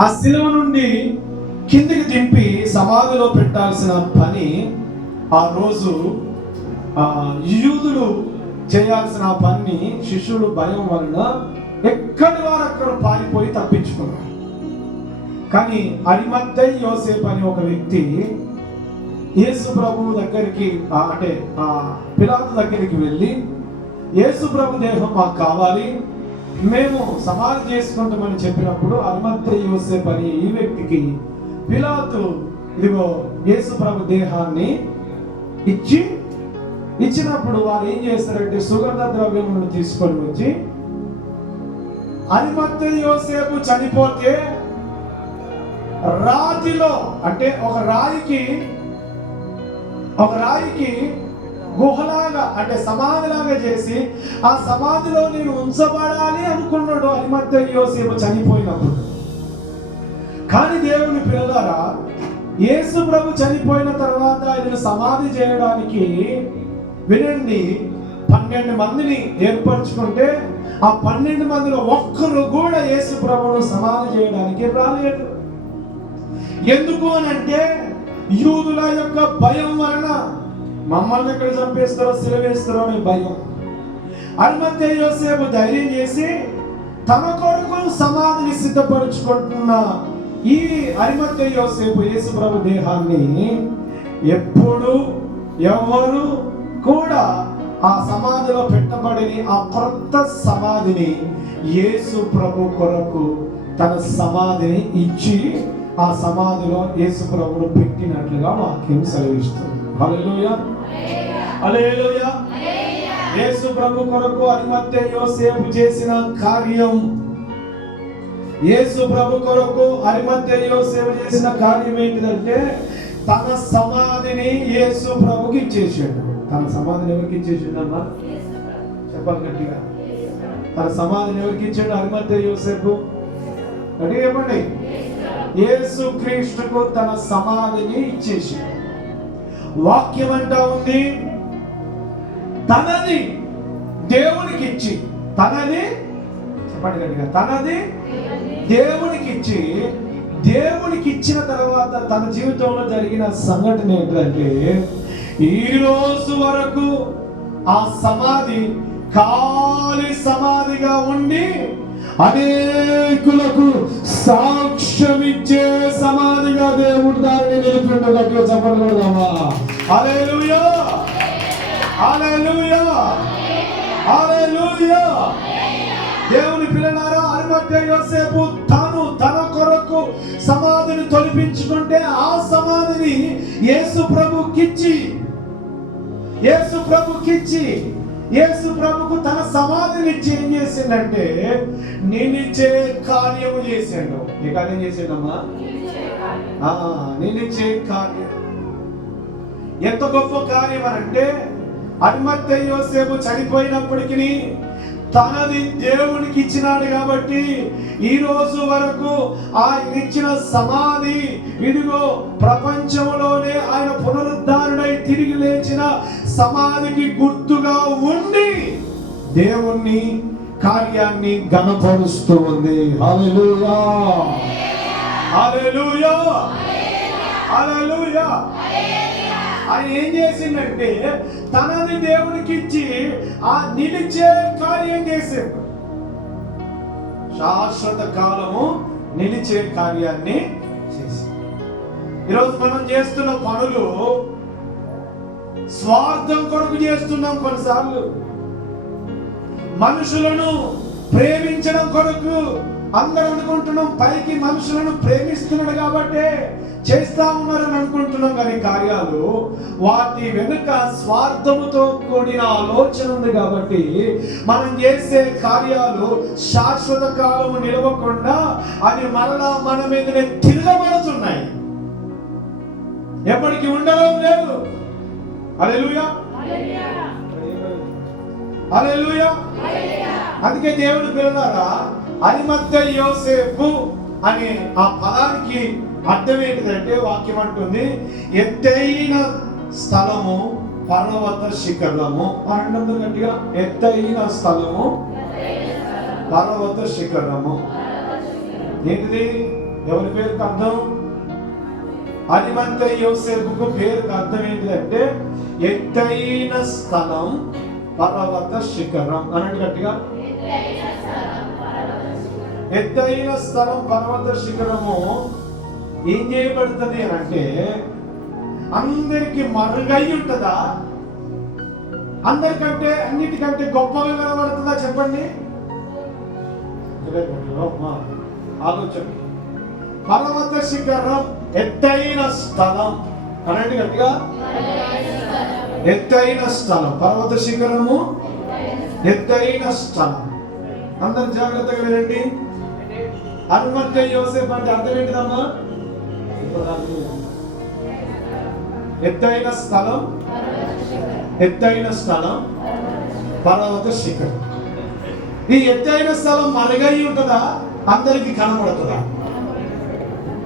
ఆ శిలువ నుండి కిందికి దింపి సమాధిలో పెట్టాల్సిన పని ఆ రోజు యూదులు చేయాల్సిన పని శిష్యుడు భయం వలన ఎక్కడి వారు అక్కడ పారిపోయి తప్పించుకున్నారు. కానీ అరిమత్తయి యోసేపు అనే ఒక వ్యక్తి యేసు ప్రభు దగ్గరికి అంటే పిలాతు దగ్గరికి వెళ్ళి, యేసు ప్రభు దేహం మాకు కావాలి, మేము సమాధి చేసుకుంటామని చెప్పినప్పుడు అరిమత్తయి యోసేపు అనే ఈ వ్యక్తికి పిలాతు ఇదిగో యేసు ప్రభు దేహాన్ని ఇచ్చినప్పుడు వారు ఏం చేస్తారంటే సుగంధ ద్రవ్యములను తీసుకొని వచ్చి, అరిమత్తయి యోసేపు చనిపోతే రాతిలో అంటే ఒక రాయికి గుహలాగా అంటే సమాధిలాగా చేసి ఆ సమాధిలో నేను ఉంచబడాలి అనుకున్నాడు అరిమత్తయి యోసేపు చనిపోయినప్పుడు. కానీ దేవుని పిల్లలారా, యేసు ప్రభు చనిపోయిన తర్వాత ఆయనను సమాధి చేయడానికి వినండి 12 మందిని ఏర్పరచుకుంటే ఆ 12 మందిలో ఒక్కరు కూడా యేసు ప్రభువును సమాధి చేయడానికి రాలేదు. ఎందుకు అనంటే యూదుల యొక్క భయం వలన మమ్మల్ని ఎక్కడ చంపేస్తారో సిలువేస్తారో అనే భయం. అరిమత్తయి యోసేపు ధైర్యం చేసి తన కొరకు సమాధిని సిద్ధపరచుకుంటున్న ఈ అరిమత్తయి యోసేపు యేసు ప్రభు దేహాన్ని ఎప్పుడు ఎవరు కూడా ఆ సమాధిలో పెట్టబడిన ఆ కొత్త సమాధిని యేసు ప్రభు కొరకు తన సమాధిని ఇచ్చి ఆ సమాధిలో యేసు ప్రభువును పెట్టినట్లుగా వాక్యం సెలవిస్తుంది. హల్లెలూయా, హల్లెలూయా. యేసు ప్రభు కొరకు అరిమత్తయి యోసేపు చేసిన కార్యం, యేసు ప్రభు కొరకు అరిమత్తయి యోసేపు చేసిన కార్యం ఏంటిదంటే తన సమాధిని యేసు ప్రభుకి ఇచ్చేసాడు. తన సమాధిని ఎవరికి ఇచ్చేసిండమ్మా? చెప్పాలి గట్టిగా. తన సమాధిని ఎవరికి ఇచ్చాడు అరిమత్తయి యోసేపు? గట్టిగా చెప్పండి. యేసు క్రీస్తుకు తన సమాధిని ఇచ్చేసాడు. వాక్యం అంటా ఉంది, తనది దేవునికి ఇచ్చి, తనది చెప్పండి గట్టిగా, తనది దేవునికి ఇచ్చి, దేవునికి ఇచ్చిన తర్వాత తన జీవితంలో జరిగిన సంఘటన ఏంటంటే ఈ రోజు వరకు ఆ సమాధి ఖాళీ సమాధిగా ఉండి అనేకులకు సాక్ష్యం ఇచ్చే సమాధిగా దేవుడు దానిని నిలిపినట్టుగా చెప్పగలుగుతామా? హల్లెలూయా, హల్లెలూయా, హల్లెలూయా. దేవుని పిల్లలారా, అరిమత్తయి యోసేపు తన కొరకు సమాధిని తొలిపించుకుంటే ఆ సమాధిని యేసు ప్రభుకిచ్చి యేసు ప్రభుకు తన సమాధిని ఇచ్చి ఏం చేసిందంటే నిలిచే కార్యము చేసిండు. ఏ కార్యం చేసిండమ్మా? నిలిచే కార్యం. ఎంత గొప్ప కార్యం అంటే అరిమత్తయి యోసేపు చనిపోయినప్పటికీ తనది దేవునికి ఇచ్చినాడు కాబట్టి ఈ రోజు వరకు ఆయన ఇచ్చిన సమాధి ఇదిగో ప్రపంచంలోనే ఆయన పునరుద్ధారుడై తిరిగి లేచిన సమాధికి గుర్తుగా ఉండి దేవుని కార్యాన్ని ఘనపరుస్తూ ఉంది. హల్లెలూయా, హల్లెలూయా, హల్లెలూయా. ఆయన ఏం చేసిందంటే తనని దేవునికి ఇచ్చి ఆ నిలిచే కార్యం చేశాడు. శాశ్వత కాలము నిలిచే కార్యాన్ని చేసి ఈరోజు మనం చేస్తున్న పనులు స్వార్థం కొరకు చేస్తున్నాం. కొన్నిసార్లు మనుషులను ప్రేమించడం కొరకు అందరూ అనుకుంటున్నాం, పైకి మనుషులను ప్రేమిస్తున్నాడు కాబట్టి చేస్తా ఉన్నారని అనుకుంటున్నాం. కానీ కార్యాలు వాటి వెనుక స్వార్థముతో కూడిన ఆలోచన ఉంది కాబట్టి మనం చేసే కార్యాలు శాశ్వత కాలము నిలవకుండా అది మరలా మన మీదనే తిరగబడుతున్నాయి, ఎప్పటికీ ఉండడం లేదు. హల్లెలూయా, హల్లెలూయా. అందుకే దేవుని పిల్లలారా, అరిమత్తయి యోసేపు అనే ఆ పదానికి అర్థం ఏంటిదంటే వాక్యం అంటుంది ఎత్తైన స్థలము పర్వత శిఖరము అని. గట్టిగా, ఎత్తైన స్థలము పర్వత శిఖరము. ఏంటిది ఎవరి పేరుకి అర్థం? అరిమత్తయి యోసేపుకు పేరుకి అర్థం ఏంటిదంటే ఎత్తైన స్థలం, పర్వత శిఖరం. అన్నట్టు గట్టిగా, ఎత్తైన స్థలం, పర్వత శిఖరము ఏం చేయబడుతుంది అంటే అందరికి మరుగై ఉంటుందా? అందరికంటే అన్నిటికంటే గొప్పగా కనబడుతుందా? చెప్పండి. ఆలోచన. పర్వత శిఖరం ఎత్తైన స్థలం. అనండి గట్టిగా, ఎత్తైన స్థలం, పర్వత శిఖరము ఎత్తైన స్థలం. అందరు జాగ్రత్తగా వినండి. అరిమత్తయి యోసేపు అంటే అర్థం ఏంటిదమ్మా? ఎత్తైన స్థలం, ఎత్తైన స్థలం, పర్వత శిఖరం. ఈ ఎత్తైన స్థలం మరుగై ఉంటుందా? అందరికి కనబడుతుందా?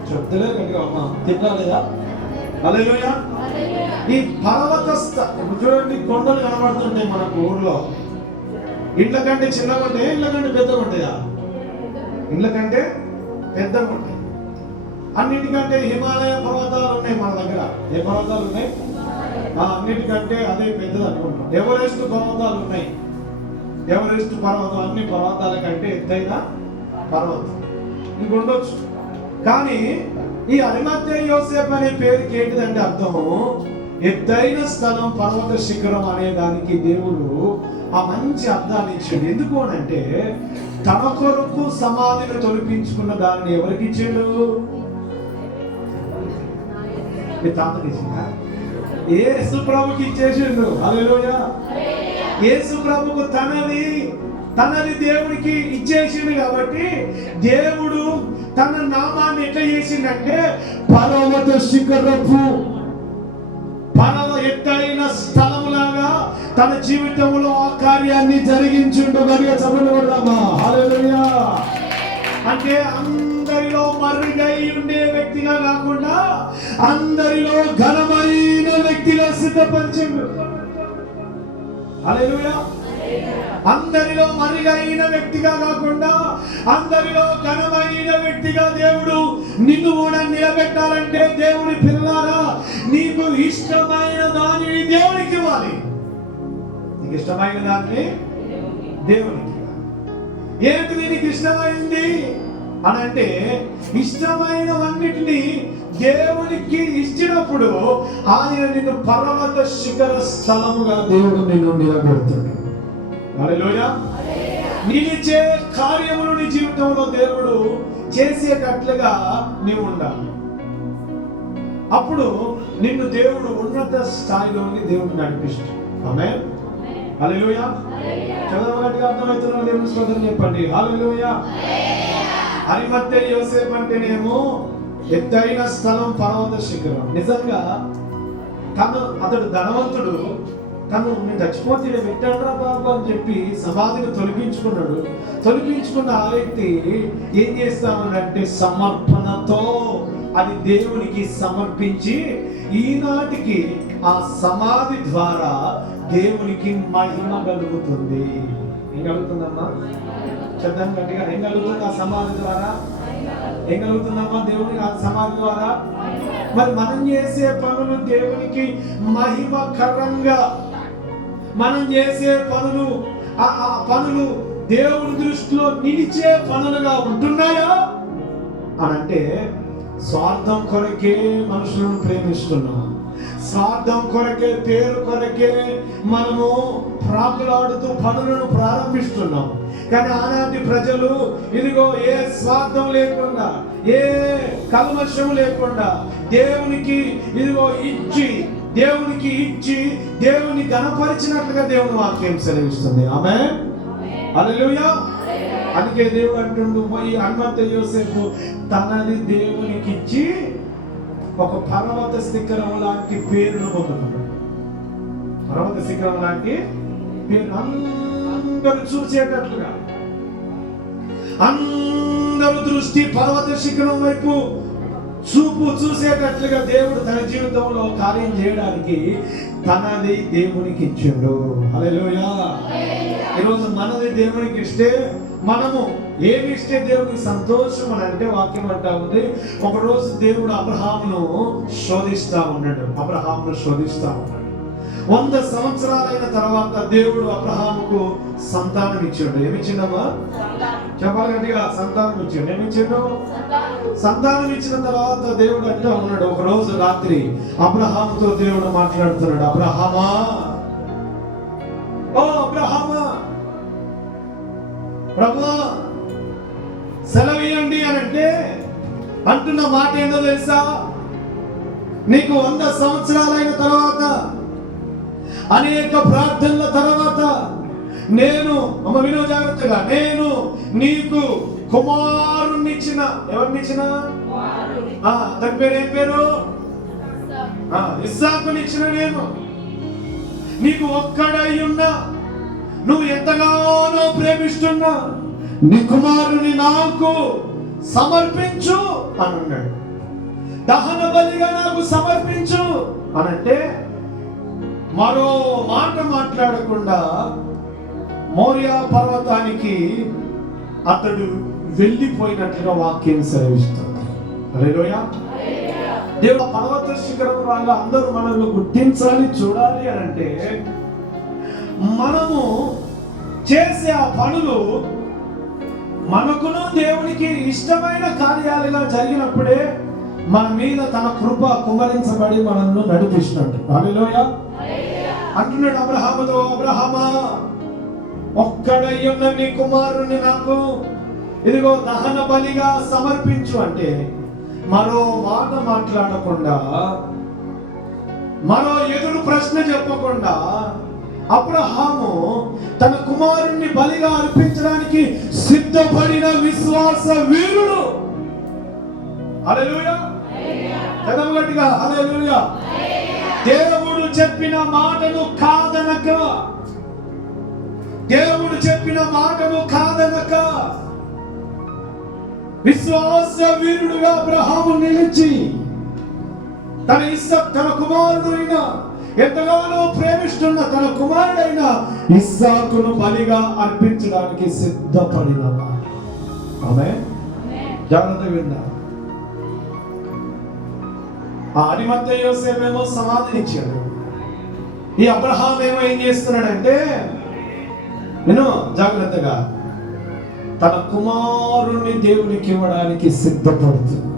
చెప్తలే గట్టిగా అమ్మా, తిట్టాలేదా? హల్లెలూయా. ఈ పర్వత చూడండి, కొండలు కనబడుతుంటాయి మనకు ఊర్లో. ఇండ్ల కంటే చిన్నగా ఉంటాయి, ఇండ్ల కంటే పెద్దగా ఉంటాయా? ఇండ్ల కంటే పెద్దగా ఉంటాయి. అన్నిటికంటే హిమాలయ పర్వతాలు ఉన్నాయి మన దగ్గర. ఏ పర్వతాలు ఉన్నాయి? అన్నిటికంటే అదే పెద్దది అనుకుంటాం. ఎవరెస్ట్ పర్వతాలు ఉన్నాయి. ఎవరెస్ట్ పర్వతం అన్ని పర్వతాల కంటే ఎత్తైన పర్వతం ఇంకొండొచ్చు. కానీ ఈ అరిమత్తయి యోసేపు అనే పేరుకి ఏంటిదంటే అర్థము ఎత్తైన స్థలం, పర్వత శిఖరం అనే దానికి దేవుడు ఆ మంచి అర్థాన్ని ఇచ్చాడు. ఎందుకు అనంటే తన కొరకు సమాధిని తొలగించుకున్న దానిని ఎవరికి ఇచ్చాడు? మీ తాతకి ఇచ్చిందా? యేసు ప్రభుకి ఇచ్చేసిండు. హల్లెలూయా. యేసు ప్రభుకు తనది దేవుడికి ఇచ్చేసిండు. కాబట్టి దేవుడు తన నామాన్ని ఎట్లా చేసిండంటే పర్వత శిఖరపు, ఎత్తైన స్థలములాగా తన జీవితంలో ఆ కార్యాన్ని జరిగించుండు. గట్టిగా చప్పట్లు కొడదామా? హల్లెలూయా. అంటే అందరిలో మరుగై ఉండే వ్యక్తిగా కాకుండా అందరిలో ఘనమైన వ్యక్తిగా సిద్ధపరిచిండు. హల్లెలూయా. అందరిలో మరుగైన వ్యక్తిగా కాకుండా అందరిలో ఘనమైన వ్యక్తిగా దేవుడు నిన్ను కూడా నిలబెట్టాలంటే దేవుని పిల్లలారా, నీకు ఇష్టమైన దానిని దేవునికి ఇవ్వాలి. నీకు ఇష్టమైన దాన్ని దేవునికి. ఏంటిది నీకు ఇష్టమైంది అని అంటే ఇష్టమైనవన్నిటిని దేవునికి ఇచ్చినప్పుడు ఆయన నిన్ను పర్వత శిఖర స్థలముగా దేవుడు నిన్ను నిలబెడతాడు. హల్లెలూయా. నిలిచే కార్యములు నీ జీవితంలో దేవుడు చేసేటట్లుగా నీవు ఉండాలి. అప్పుడు నిన్ను దేవుడు ఉన్నత స్థాయిలోని దేవుడు నడిపిస్తాడు. ఆమేన్. హల్లెలూయా. చదవగలిగా అర్థమవుతున్న దేవుని స్తోత్రం చెప్పండి. హల్లెలూయా. అరిమత్తయి యోసేపు అంటేనేమో ఎత్తైన స్థలం, పర్వత శిఖరం. నిజంగా అతడు ధనవంతుడు. నేను చచ్చిపోతే పెట్టాడరా బాబు అని చెప్పి సమాధిని తొలగించుకున్నాడు. తొలగించుకున్న ఆ వ్యక్తి ఏం చేస్తామనంటే సమర్పణతో అది దేవునికి సమర్పించి ఈనాటికి ఆ సమాధి ద్వారా దేవునికి మహిమ కలుగుతుంది. ఏం కలుగుతుందమ్మా? చెప్తాం గట్టిగా. ఏం కలుగుతుంది ఆ సమాధి ద్వారా? ఏం కలుగుతుందమ్మా దేవునికి ఆ సమాధి ద్వారా? మరి మనం చేసే పనులు దేవునికి మహిమకరంగా, మనం చేసే పనులు ఆ పనులు దేవుని దృష్టిలో నిలిచే పనులుగా ఉంటున్నాయా అని అంటే స్వార్థం కొరకే మనుషులను ప్రేమిస్తున్నాం. స్వార్థం కొరకే, పేరు కొరకే మనము ప్రాకులాడుతూ పనులను ప్రారంభిస్తున్నాం. కానీ ఆనాటి ప్రజలు ఇదిగో ఏ స్వార్థం లేకుండా, ఏ కల్మషం లేకుండా దేవునికి ఇదిగో ఇచ్చి దేవుని ఘనపరిచినట్లుగా దేవుని వాక్యం సెలవిస్తుంది. ఆమేన్. హల్లెలూయా. అందుకే దేవుడు అంటుండు, ఈ అరిమత్తయి యోసేపు తనది దేవునికి ఇచ్చి ఒక పర్వత శిఖరం లాంటి పేరును పొందుకున్నాడు. పర్వత శిఖరం లాంటి పేరు అందరూ చూసేటట్లుగా, అందరూ దృష్టి పర్వత శిఖరం వైపు చూసేటట్లుగా దేవుడు తన జీవితంలో కార్యం చేయడానికి తనది దేవునికి ఇచ్చిండు. హల్లెలూయా. ఈరోజు మనది దేవునికి ఇస్తే, మనము ఏమి ఇస్తే దేవునికి సంతోషం అని అంటే వాక్యం అంటా ఉంది. ఒకరోజు దేవుడు అబ్రహామును శోధిస్తా ఉన్నాడు. 100 సంవత్సరాలైన తర్వాత దేవుడు అబ్రహాముకు సంతానం ఇచ్చాడు. ఏమిచ్చిండమ్మా? చెప్పాలి గట్టిగా. సంతానం ఇచ్చాడు. ఏమిచ్చాడు? సంతానం ఇచ్చిన తర్వాత దేవుడు అంటూ ఉన్నాడు, ఒక రోజు రాత్రి అబ్రహాముతో దేవుడు మాట్లాడుతున్నాడు. అబ్రహామా, ఓ అబ్రహామా, ప్రభువా సెలవియండి అని అంటే అంటున్న మాట ఏందో తెలుసా? నీకు 100 సంవత్సరాలైన తర్వాత, అనేక ప్రార్థనల తర్వాత నేను, అమ్మ వినో జాగ్రత్తగా, నేను నీకు కుమారునిచ్చిన. ఎవరినిచ్చిన? దాని పేరు ఏం పేరు? ఇస్సాకునిచ్చిన. నేను నీకు ఒక్కడై ఉన్నా, నువ్వు ఎంతగానో ప్రేమిస్తున్నా నీ కుమారుని నాకు సమర్పించు అని అన్నాడు. దహన బలిగా నాకు సమర్పించు అనంటే మరో మాట మాట్లాడకుండా మోరియా పర్వతానికి అతడు వెళ్ళిపోయినట్లుగా వాక్యం సెలవిస్తుంది. హల్లెలూయా. దేవుడు పర్వత శిఖరం వల్ల అందరూ మనల్ని గుర్తించాలి, చూడాలి అని అంటే మనము చేసే ఆ పనులు మనకును దేవునికి ఇష్టమైన కార్యాలుగా జరిగినప్పుడే మన మీద తన కృప కుమ్మరించబడి మనల్ని నడిపిస్తున్నట్టు. హల్లెలూయా. అంటున్నాడు అబ్రహాముతో, అబ్రహామా ఒక్కడై ఉన్న నీ కుమారుని నాకు ఇదిగో దహన బలిగా సమర్పించు అంటే మరో మాట మాట్లాడకుండా, మరో ఎదురు ప్రశ్న చెప్పకుండా అబ్రహాము తన కుమారుణ్ణి బలిగా అర్పించడానికి సిద్ధపడిన విశ్వాస వీరుడు. హల్లెలూయా. చదవగట్టిగా హల్లెలూయా. దేవుడు చెప్పిన మాటను కాదనక, దేవుడు చెప్పిన మాటను కాదనక విశ్వాస వీరుడుగా అబ్రహాము నిలిచి తన కుమారుడైన, ఎంతగానో ప్రేమిస్తున్న తన కుమారుడైన ఇస్సాకును బలిగా అర్పించడానికి సిద్ధపడినవాడు. ఆమేన్. జాగ్రత్తగా విందాం. ఆ అరిమత్తయి యోసేపేమో సమాధినిచ్చాడు. ఈ అబ్రహాం ఏం చేస్తున్నాడంటే, నేను జాగ్రత్తగా తన కుమారుణ్ణి దేవునికి ఇవ్వడానికి సిద్ధపడుతున్నాడు.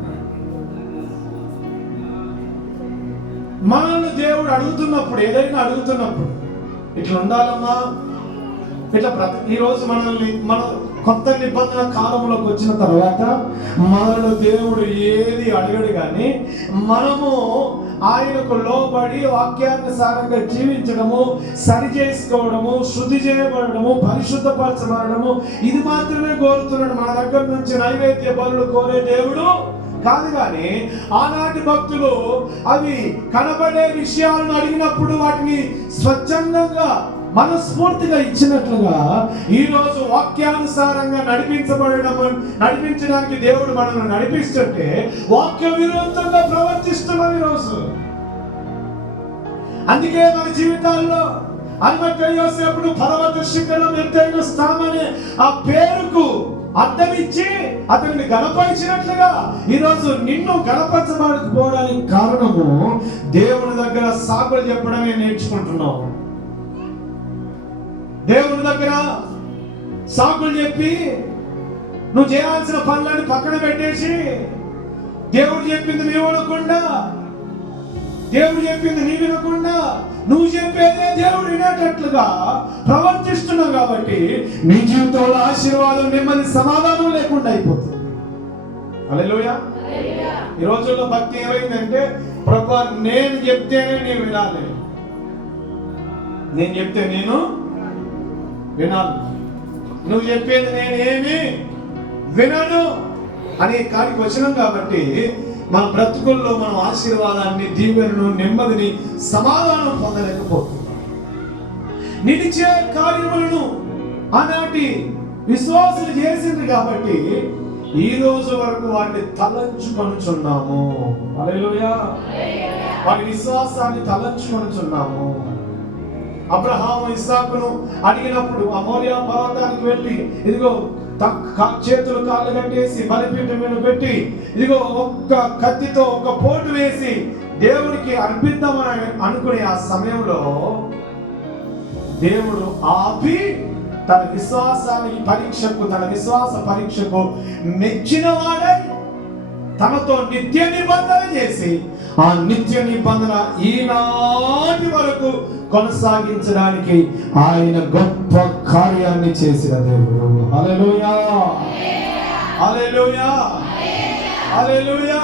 మనల్ని దేవుడు అడుగుతున్నప్పుడు, ఏదైనా అడుగుతున్నప్పుడు ఇట్లా ఉండాలమ్మా, ఇట్లా ఈ రోజు మన కొత్త నిబంధన కాలంలోకి వచ్చిన తర్వాత మనల్ని దేవుడు ఏది అడగడు, కానీ మనము ఆయనకు లోబడి వాక్యానుసారంగా జీవించడము, సరి చేసుకోవడము, శుద్ధి చేయబడము, పరిశుద్ధపరచబడము, ఇది మాత్రమే కోరుతున్నాడు. మన దగ్గర నుంచి నైవేద్య బలులు కోరే దేవుడు కాదు. కానీ ఆనాటి భక్తులు అవి కనబడే విషయాలను అడిగినప్పుడు వాటిని స్వచ్ఛందంగా మనస్ఫూర్తిగా ఇచ్చినట్లుగా ఈ రోజు వాక్యానుసారంగా నడిపించడానికి దేవుడు మనల్ని నడిపిస్తుంటే వాక్య విరోధంగా ప్రవర్తిస్తున్నాం ఈరోజు. అందుకే మన జీవితాల్లో అరిమత్తయి యోసేపును పర్వత శిఖరం ఎత్తైన స్థానమనే ఆ పేరుకు అర్థం ఇచ్చి అతన్ని గణపరిచినట్లుగా ఈరోజు నిన్ను గణపరచబడకపోవడానికి కారణము దేవుని దగ్గర సాకులు చెప్పడమే నేర్చుకుంటున్నావు. దేవుని దగ్గర సాకులు చెప్పి నువ్వు చేయాల్సిన పనులను పక్కన పెట్టేసి దేవుడు చెప్పింది నీ వినకుండా నువ్వు చెప్పేదే దేవుడు వినేటట్లుగా ప్రవర్తిస్తున్నావు. కాబట్టి నీ జీవితంలో ఆశీర్వాదం, నెమ్మది, సమాధానం లేకుండా అయిపోతుంది. హల్లెలూయా. ఈ రోజుల్లో భక్తి ఏమైందంటే, ప్రభువా నేను చెప్తేనే నేను వినాలి, నేను చెప్తే నేను వినాలి, నువ్వు చెప్పేది నేనేమి వినను అనే కాడికి వచ్చినాం. కాబట్టి మన బ్రతుకుల్లో మనం ఆశీర్వాదాన్ని, దీవెనను, నెమ్మదిని, సమాధానం పొందలేకపోతున్నాం. నిలిచే కార్యములను ఆనాటి విశ్వాసులు చేసింది కాబట్టి ఈ రోజు వరకు వాటిని తలంచుకొనుచున్నాము. హల్లెలూయా. వారి విశ్వాసాన్ని తలంచుకొనుచున్నాము. అబ్రహాము ఇస్సాకును అడిగినప్పుడు ఆ మోరియా పర్వతానికి వెళ్ళి ఇదిగో చేతులు కాళ్ళు కట్టేసి బలిపీఠం మీద పెట్టి ఇదిగో ఒక్క కత్తితో ఒక పోటు వేసి దేవుడికి అర్పిద్దామని అనుకునే ఆ సమయంలో దేవుడు ఆపి తన విశ్వాసానికి పరీక్షకు, తన విశ్వాస పరీక్షకు మెచ్చిన వాడై తనతో నిత్య నిబంధన చేసి ఆ నిత్య నిబంధన ఈనాటి వరకు కొనసాగించడానికి ఆయన గొప్ప కార్యాన్ని చేసిన దేవుడు. హల్లెలూయా, హల్లెలూయా, హల్లెలూయా.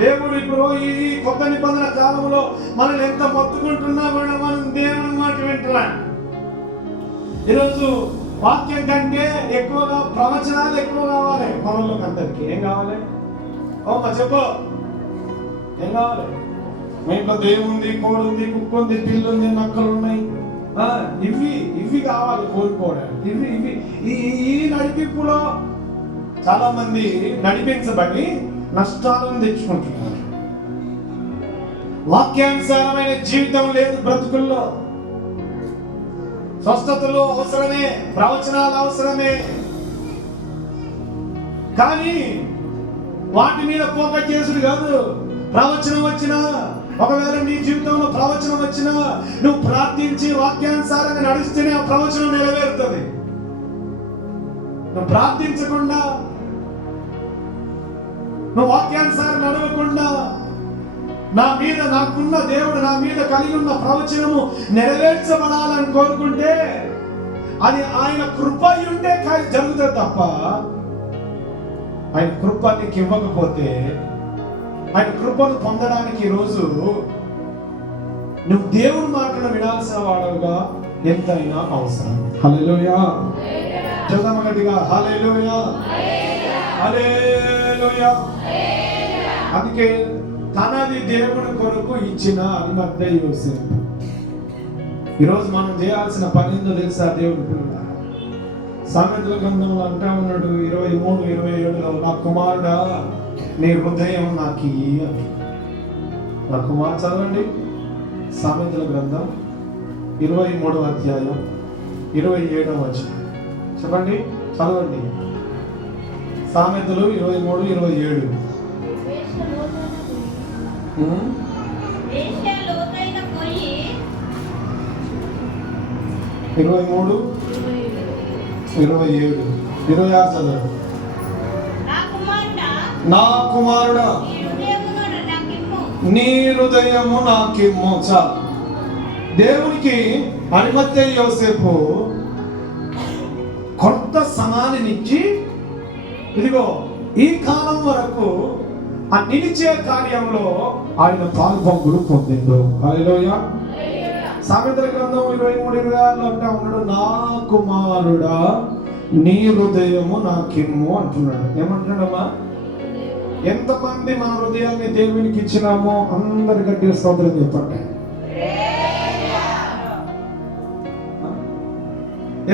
దేవుడు ఇప్పుడు ఈ కొత్త నిబంధన కాలంలో మనం ఎంత మొత్తుకుంటున్నా కూడా మనం దేవుని మాట వింటున్నాం. ఈరోజు వాక్యం కంటే ఎక్కువగా ప్రవచనాలు ఎక్కువ కావాలి మనలోకి. అందరికి ఏం కావాలి? ఓ చెప్పు, ఏం కావాలి? మీ ఇంట్లో దేవుంది, కోడుంది, కుక్కుంది, పిల్లుంది, నక్కలు ఉన్నాయి, ఇవి కావాలి కోరుకోవడానికి. ఇవి ఈ నడిపింపులో చాలా మంది నడిపించబడి నష్టాలను తెచ్చుకుంటున్నారు. వాక్యానుసారమైన జీవితం లేదు బ్రతుకుల్లో. స్వస్థతలు అవసరమే, ప్రవచనాలు అవసరమే, కానీ వాటి మీద ఫోకస్ చేసుడు కాదు. ప్రవచనం వచ్చినా, ఒకవేళ నీ జీవితంలో ప్రవచనం వచ్చినా నువ్వు ప్రార్థించి వాక్యానుసారంగా నడిస్తేనే ఆ ప్రవచనం నెరవేరుతుంది. నువ్వు ప్రార్థించకుండా, నువ్వు వాక్యానుసారం నడవకుండా, నాకున్న దేవుడు నా మీద కలిగి ఉన్న ప్రవచనము నెరవేర్చబడాలని కోరుకుంటే అది ఆయన కృప ఉంటే జరుగుతుంది తప్ప, ఆయన కృప నీకు ఇవ్వకపోతే, ఆయన కృపను పొందడానికి ఈరోజు నువ్వు దేవుని మాటను వినాల్సిన వాడుగా ఎంతైనా అవసరం. హల్లెలూయా, చదువు గట్టిగా హల్లెలూయా, హల్లెలూయా. అందుకే తనది దేవుని కొరకు ఇచ్చిన అరిమత్తయి యోసేపు. ఈరోజు మనం చేయాల్సిన పని ఏందో తెలుసా? దేవుడు సామెతల గ్రంథంలో అంటా ఉన్నాడు 23:27లో, నా కుమారుడా నీ హృదయం నాకు నా కుమారు. చదవండి సామెతల గ్రంథం 23వ అధ్యాయం 27వ వచనం. చెప్పండి, చదవండి. సామెతలు 23:27. 23:27, 26 చదవండి. నా కుమారుడా నీ హృదయము నాకిమ్ము. చాలు. దేవునికి అరిమత్తయి యోసేపు కొత్త సమాధినిచ్చి ఇదిగో ఈ కాలం వరకు ఆ నిలిచే కార్యంలో ఆయన పాల్పొంగులు పొందిండు. హల్లెలూయా. సామెతల గ్రంథం 23:26లో అంటా ఉన్నాడు, నా కుమారుడా నీ హృదయము నాకిమ్ము అంటున్నాడు. ఏమంటున్నాడమ్మా? ఎంతమంది మన హృదయాన్ని దేవునికి ఇచ్చినామో అందరి గట్టి స్తోత్రం చెప్పండి.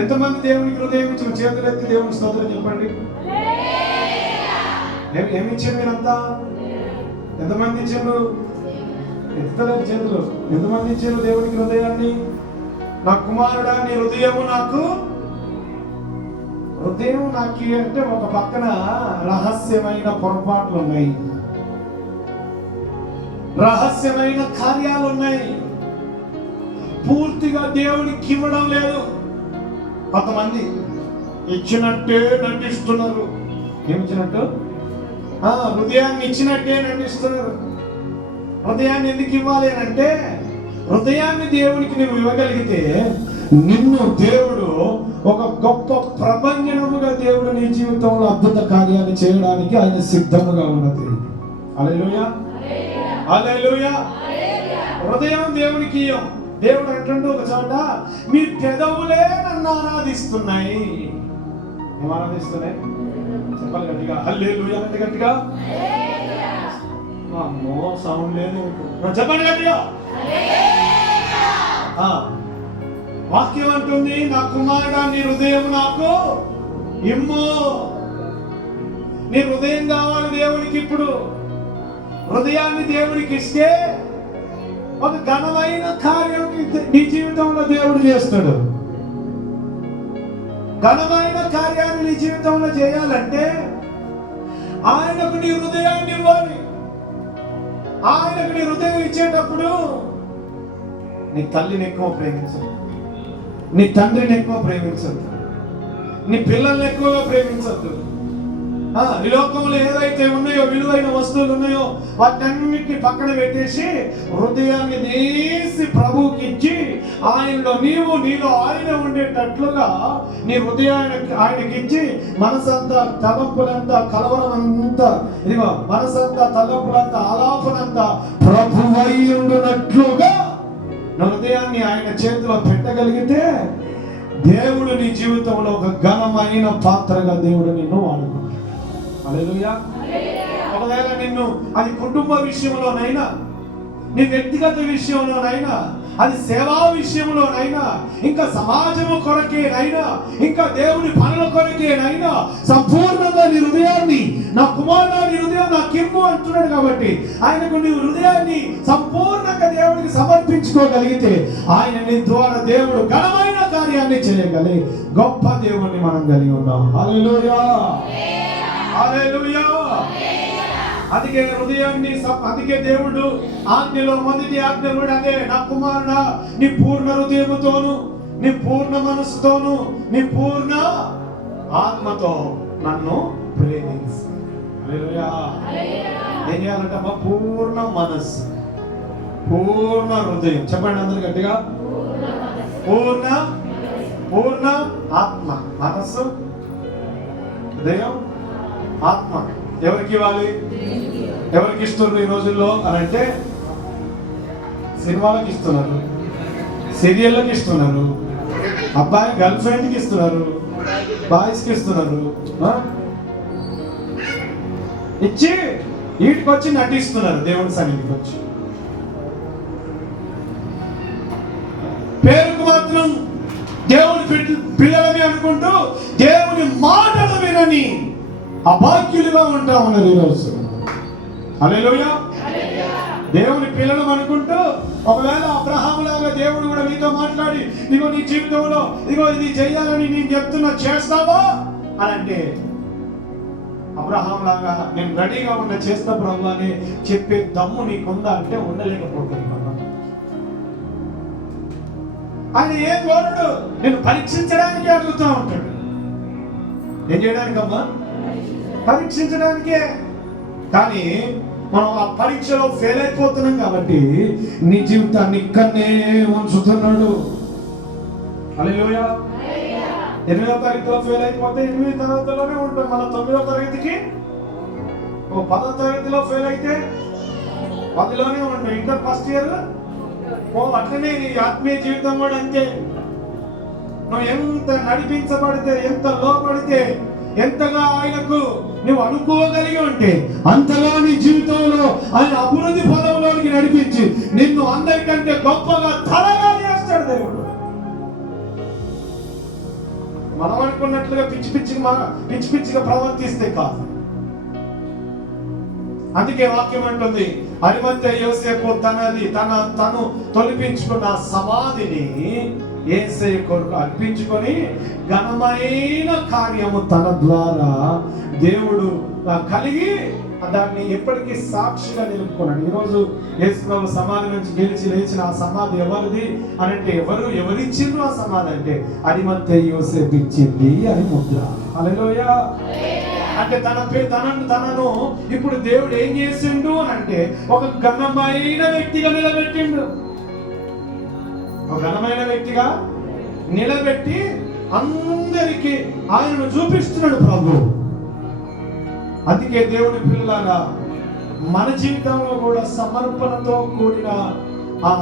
ఎంతమంది దేవునికి హృదయం ఇచ్చిన చేతులెత్తి దేవునికి స్తోత్రం చెప్పండి. ఏమిచ్చారు మీరంతా? ఎంతమంది ఇచ్చారు? ఎత్తలేరు చేతులు. ఎంతమంది ఇచ్చారు దేవునికి హృదయాన్ని? నా కుమారుడా నీ హృదయము నాకు, హృదయం నాకు అంటే ఒక పక్కన రహస్యమైన పొరపాట్లు ఉన్నాయి, రహస్యమైన కార్యాలు ఉన్నాయి, పూర్తిగా దేవునికి ఇవ్వడం లేదు. కొంతమంది ఇచ్చినట్టే నటిస్తున్నారు. ఏమిచ్చినట్టు? హృదయాన్ని ఇచ్చినట్టే నటిస్తున్నారు. హృదయాన్ని ఎందుకు ఇవ్వాలి అని అంటే, హృదయాన్ని దేవునికి నువ్వు ఇవ్వగలిగితే నిన్ను దేవుడు ఒక గొప్ప ప్రభంజనముగా దేవుడు నీ జీవితంలో అద్భుత కార్యాన్ని చేయడానికి ఆయన సిద్ధముగా ఉన్నది. హల్లెలూయా, హల్లెలూయా. హృదయం దేవునికి ఇయ్యం. దేవుడు అంటుండు ఒక చోట, మీ పెదవులే నన్ను ఆరాధిస్తున్నాయి. ఏం ఆరాధిస్తున్నాయి? చెప్పాలి గట్టిగా, హల్లెలూయా అంటే గట్టిగా. అమ్మో సౌండ్ లేదు. చెప్పండి గట్టిగా. వాక్యం అంటుంది, నా కుమారుడా నీ హృదయం నాకు ఇమ్ము. నీ హృదయం కావాలి దేవునికి. ఇప్పుడు హృదయాన్ని దేవునికి ఇస్తే ఒక ఘనమైన కార్యం నీ జీవితంలో దేవుడు చేస్తాడు. ఘనమైన కార్యాన్ని నీ జీవితంలో చేయాలంటే ఆయనకు నీ హృదయాన్ని ఇవ్వాలి. ఆయనకు నీ హృదయం ఇచ్చేటప్పుడు నీ తల్లిని ఎక్కువ ప్రేమించదు, నీ తండ్రిని ఎక్కువ ప్రేమించద్దు, నీ పిల్లల్ని ఎక్కువగా ప్రేమించద్దు. ఈ లోకంలో ఏదైతే ఉన్నాయో విలువైన వస్తువులు ఉన్నాయో వాటన్నిటిని పక్కన పెట్టేసి హృదయాన్ని తీసి ప్రభువుకి ఇచ్చి ఆయనలో నీలో ఆయన ఉండేటట్లుగా నీ హృదయానికి ఆయనకి ఇచ్చి మనసంతా తలంపులంతా కలవరం అంతా ఇదిగో మనసంతా తలంపులంతా ఆలాపనంతా ప్రభువై ఉండునట్లుగా హృదయాన్ని ఆయన చేతిలో పెట్టగలిగితే దేవుడు నీ జీవితంలో ఒక ఘనమైన పాత్రగా దేవుడు నిన్ను వాడుకుంటాడు. హల్లెలూయా. ఒకవేళ నిన్ను అది కుటుంబ విషయంలోనైనా, నీ వ్యక్తిగత విషయంలోనైనా, అది సేవా విషయంలోనైనా, ఇంకా సమాజము కొరకేనైనా, ఇంకా దేవుని పనుల కొరకేనైనా సంపూర్ణంగా నీ హృదయాన్ని, నా కుమారుడు నీ హృదయం నాకు ఇమ్ము అంటున్నాడు. కాబట్టి ఆయనకు నీ హృదయాన్ని సంపూర్ణంగా దేవుడికి సమర్పించుకోగలిగితే ఆయన నీ ద్వారా దేవుడు ఘనమైన కార్యాన్ని చేయగలి గొప్ప దేవుణ్ణి మనం కలిగి ఉన్నాం. హల్లెలూయా, హల్లెలూయా. అందుకే దేవుడు ఆజ్ఞలో మొదటి ఆజ్ఞ కూడా అదే, నా కుమారుడా నీ పూర్ణ హృదయముతోను, నీ పూర్ణ మనసుతోను, నీ పూర్ణ ఆత్మతో నన్ను ప్రేమించు. హల్లెలూయా. ఏం చేయాలంటే అమ్మ, పూర్ణ మనస్సు, పూర్ణ హృదయం. చెప్పండి అందరు గట్టిగా, పూర్ణ ఆత్మ. మనస్సు, హృదయం, ఆత్మ ఎవరికి ఇవ్వాలి? ఎవరికి ఇస్తున్నారు ఈ రోజుల్లో అని అంటే, సినిమాలకు ఇస్తున్నారు, సీరియళ్ళకి ఇస్తున్నారు, అబ్బాయి గర్ల్ ఫ్రెండ్కి ఇస్తున్నారు, బాయ్స్కి ఇస్తున్నారు. ఇచ్చి వీటికి వచ్చి నటిస్తున్నారు దేవుని సన్నిధికి వచ్చి. పేరుకు మాత్రం దేవుని పిల్లలని అనుకుంటూ దేవుని మాటలు వినని అభాగ్యులుగా ఉంటా ఉన్నారు ఈరోజు. హల్లెలూయా. దేవుని పిల్లలు అనుకుంటూ, ఒకవేళ అబ్రహాము లాగా దేవుడు కూడా నీతో మాట్లాడి ఇదిగో నీ జీవితంలో ఇదిగో ఇది చెయ్యాలని నేను చెప్తున్నా, చేస్తావా అని అంటే, అబ్రహాము లాగా నేను రెడీగా ఉన్న చేస్తా ప్రభు అని చెప్పే దమ్ము నీకుందా అంటే ఉండలేకపోతుంది. ఆయన ఏం కోరడు, నేను పరీక్షించడానికి అడుగుతూ ఉంటాడు. ఏం చేయడానికమ్మా? పరీక్షించడానికే. కానీ మనం ఆ పరీక్షలో ఫెయిల్ అయిపోతున్నాం కాబట్టి నీ జీవితాన్ని ఇక్కడనే ఉంచుతున్నాడు. హల్లెలూయా. 8వ తరగతిలో ఫెయిల్ అయిపోతే 8వ తరగతిలోనే ఉంటాం. మన 9వ తరగతికి 10వ తరగతిలో ఫెయిల్ అయితే 10లోనే ఉంటాం. ఇంటర్ ఫస్ట్ ఇయర్ అట్లనే నీ ఆత్మీయ జీవితం కూడా అంతే. నువ్వు ఎంత నడిపించబడితే, ఎంత లోపడితే, ఎంతగా ఆయనకు నువ్వు అనుకోగలిగి ఉంటే అంతగా నీ జీవితంలో ఆయన అభివృద్ధి పదంలోనికి నడిపించి నిన్ను అందరికంటే గొప్పగా తలగా చేస్తాడు దేవుడు. మనం అనుకున్నట్లుగా పిచ్చి పిచ్చిగా ప్రవర్తిస్తే కాదు. అందుకే వాక్యం అంటుంది, అరిమత్తయి యోసేపు తను తొలిపించుకున్న సమాధిని యేసయ్య కొరకు అర్పించుకొని ఘనమైన కార్యము తన ద్వారా దేవుడు కలిగి దాన్ని ఎప్పటికీ సాక్షిగా నిలుపుకున్నాడు. ఈరోజు యేసు ప్రభు సమాధి నుంచి గెలిచి లేచిన ఆ సమాధి ఎవరిది అని అంటే, ఎవరిచ్చిండ్రు ఆ సమాధి అంటే అరిమత్తయి యోసేపు ఇచ్చింది అని ముద్ర. హల్లెలూయా. అంటే తనను ఇప్పుడు దేవుడు ఏం చేసిండు అని అంటే ఒక ఘనమైన వ్యక్తిగా నిలబెట్టిండు. ఒక ఘనమైన వ్యక్తిగా నిలబెట్టి అందరికీ ఆయనను చూపిస్తున్నాడు ప్రభు. అందుకే దేవుని పిల్లలాగా మన జీవితంలో కూడా సమర్పణతో కూడిన ఆ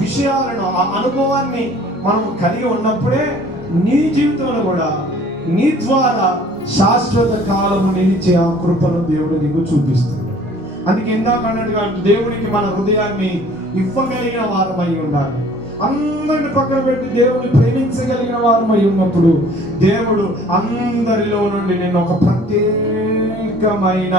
విషయాలను, ఆ అనుభవాన్ని మనం కలిగి ఉన్నప్పుడే నీ జీవితంలో కూడా నీ ద్వారా శాశ్వత కాలము నిలిచే ఆ కృపను దేవుడు నీకు చూపిస్తుంది. అందుకే ఇందాక అన్నట్టుగా దేవునికి మన హృదయాన్ని ఇవ్వగలిగిన వారమై ఉండాలి. అందరిని పక్కన పెట్టి దేవుని ప్రేమించగలిగిన వారమై ఉన్నప్పుడు దేవుడు అందరిలో నుండి నేను ఒక ప్రత్యేకమైన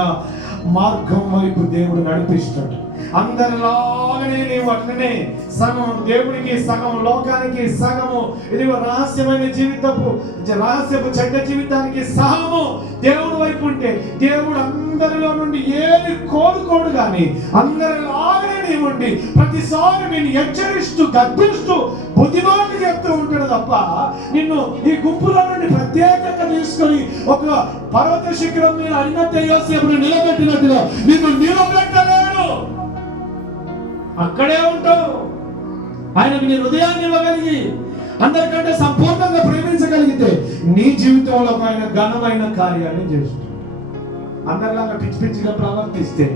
మార్గం వైపు దేవుడు నడిపిస్తాడు. అందరిలాగానే నీవు అట్లనే సగం దేవుడికి, సగం లోకానికి, సగము ఇదిగో రహస్యమైన రహస్యపు చెడ్డ జీవితానికి సగము దేవుడి వైపు ఉంటే, దేవుడు అందరిలో నుండి ఏది కోరుకోడు కానీ అందరిలాగానే నీవు ఉండి ప్రతిసారి నేను హెచ్చరిస్తూ గద్దిస్తూ బుద్ధిమాటలు చెప్తూ ఉంటాడు తప్ప నిన్ను ఈ గుంపులో నుండి ప్రత్యేకంగా తీసుకొని ఒక పర్వత శిఖరం మీద అరిమత్తె యోసేపును నిలబెట్టినట్టుగా నిన్ను నిలబెట్టలేడు. అక్కడే ఉంటావు. ఆయనకు నీ హృదయాన్ని ఇవ్వగలిగి అందరికంటే సంపూర్ణంగా ప్రేమించగలిగితే నీ జీవితంలో ఆయన ఘనమైన కార్యాన్ని చేస్తుంది. అందరిలాగా పిచ్చి పిచ్చిగా ప్రవర్తిస్తే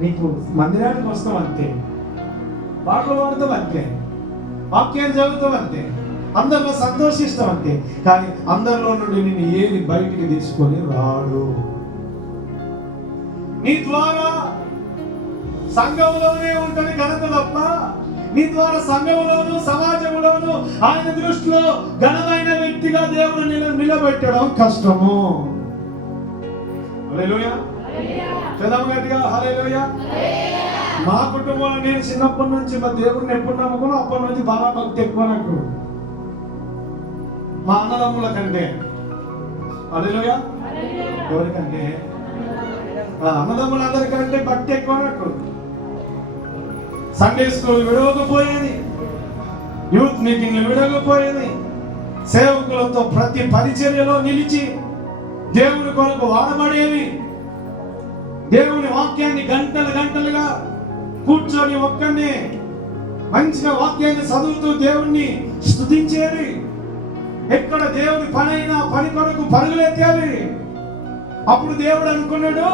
నీకు మందిరానికి వస్తావు అంతే, పాటలు పాడతావు అంతే, వాక్యాలు చదువుతావు అంతే, అందరిలో సంతోషిస్తావు అంతే, కానీ అందరిలో నుండి నేను ఏది బయటికి తీసుకొని రాడు. నీ ద్వారా సంఘంలోనే ఉంటుంది ఘనత తప్ప నీ ద్వారా సంఘంలోను సమాజంలోను ఆయన దృష్టిలో ఘనమైన వ్యక్తిగా దేవుడు నిలబెట్టడం కష్టము. హల్లెలూయా, చదవము గట్టిగా హల్లెలూయా. మా కుటుంబంలో నేను చిన్నప్పటి నుంచి మా దేవుడిని ఎప్పుడు నమ్ముకున్నా అప్పటి నుంచి బాగా భక్తి ఎక్కువ నాకు, మా అన్నదమ్ముల కంటే. హల్లెలూయా. ఎవరికంటే? అన్నదమ్ములందరికంటే భక్తి ఎక్కువ నాకు. సండే స్కూల్ విడవకపోయేది, యూత్ మీటింగ్లు విడవకపోయేది, సేవకులతో ప్రతి పరిచర్యలో నిలిచి దేవుని కొరకు వాడబడేవి. దేవుని వాక్యాన్ని గంటలుగా కూర్చొని ఒక్కనే మంచిగా వాక్యాన్ని చదువుతూ దేవుణ్ణి స్తుతించేది. ఎక్కడ దేవుని పనైనా పని కొరకు పరుగులెత్తేది. అప్పుడు దేవుడు అనుకున్నాడు,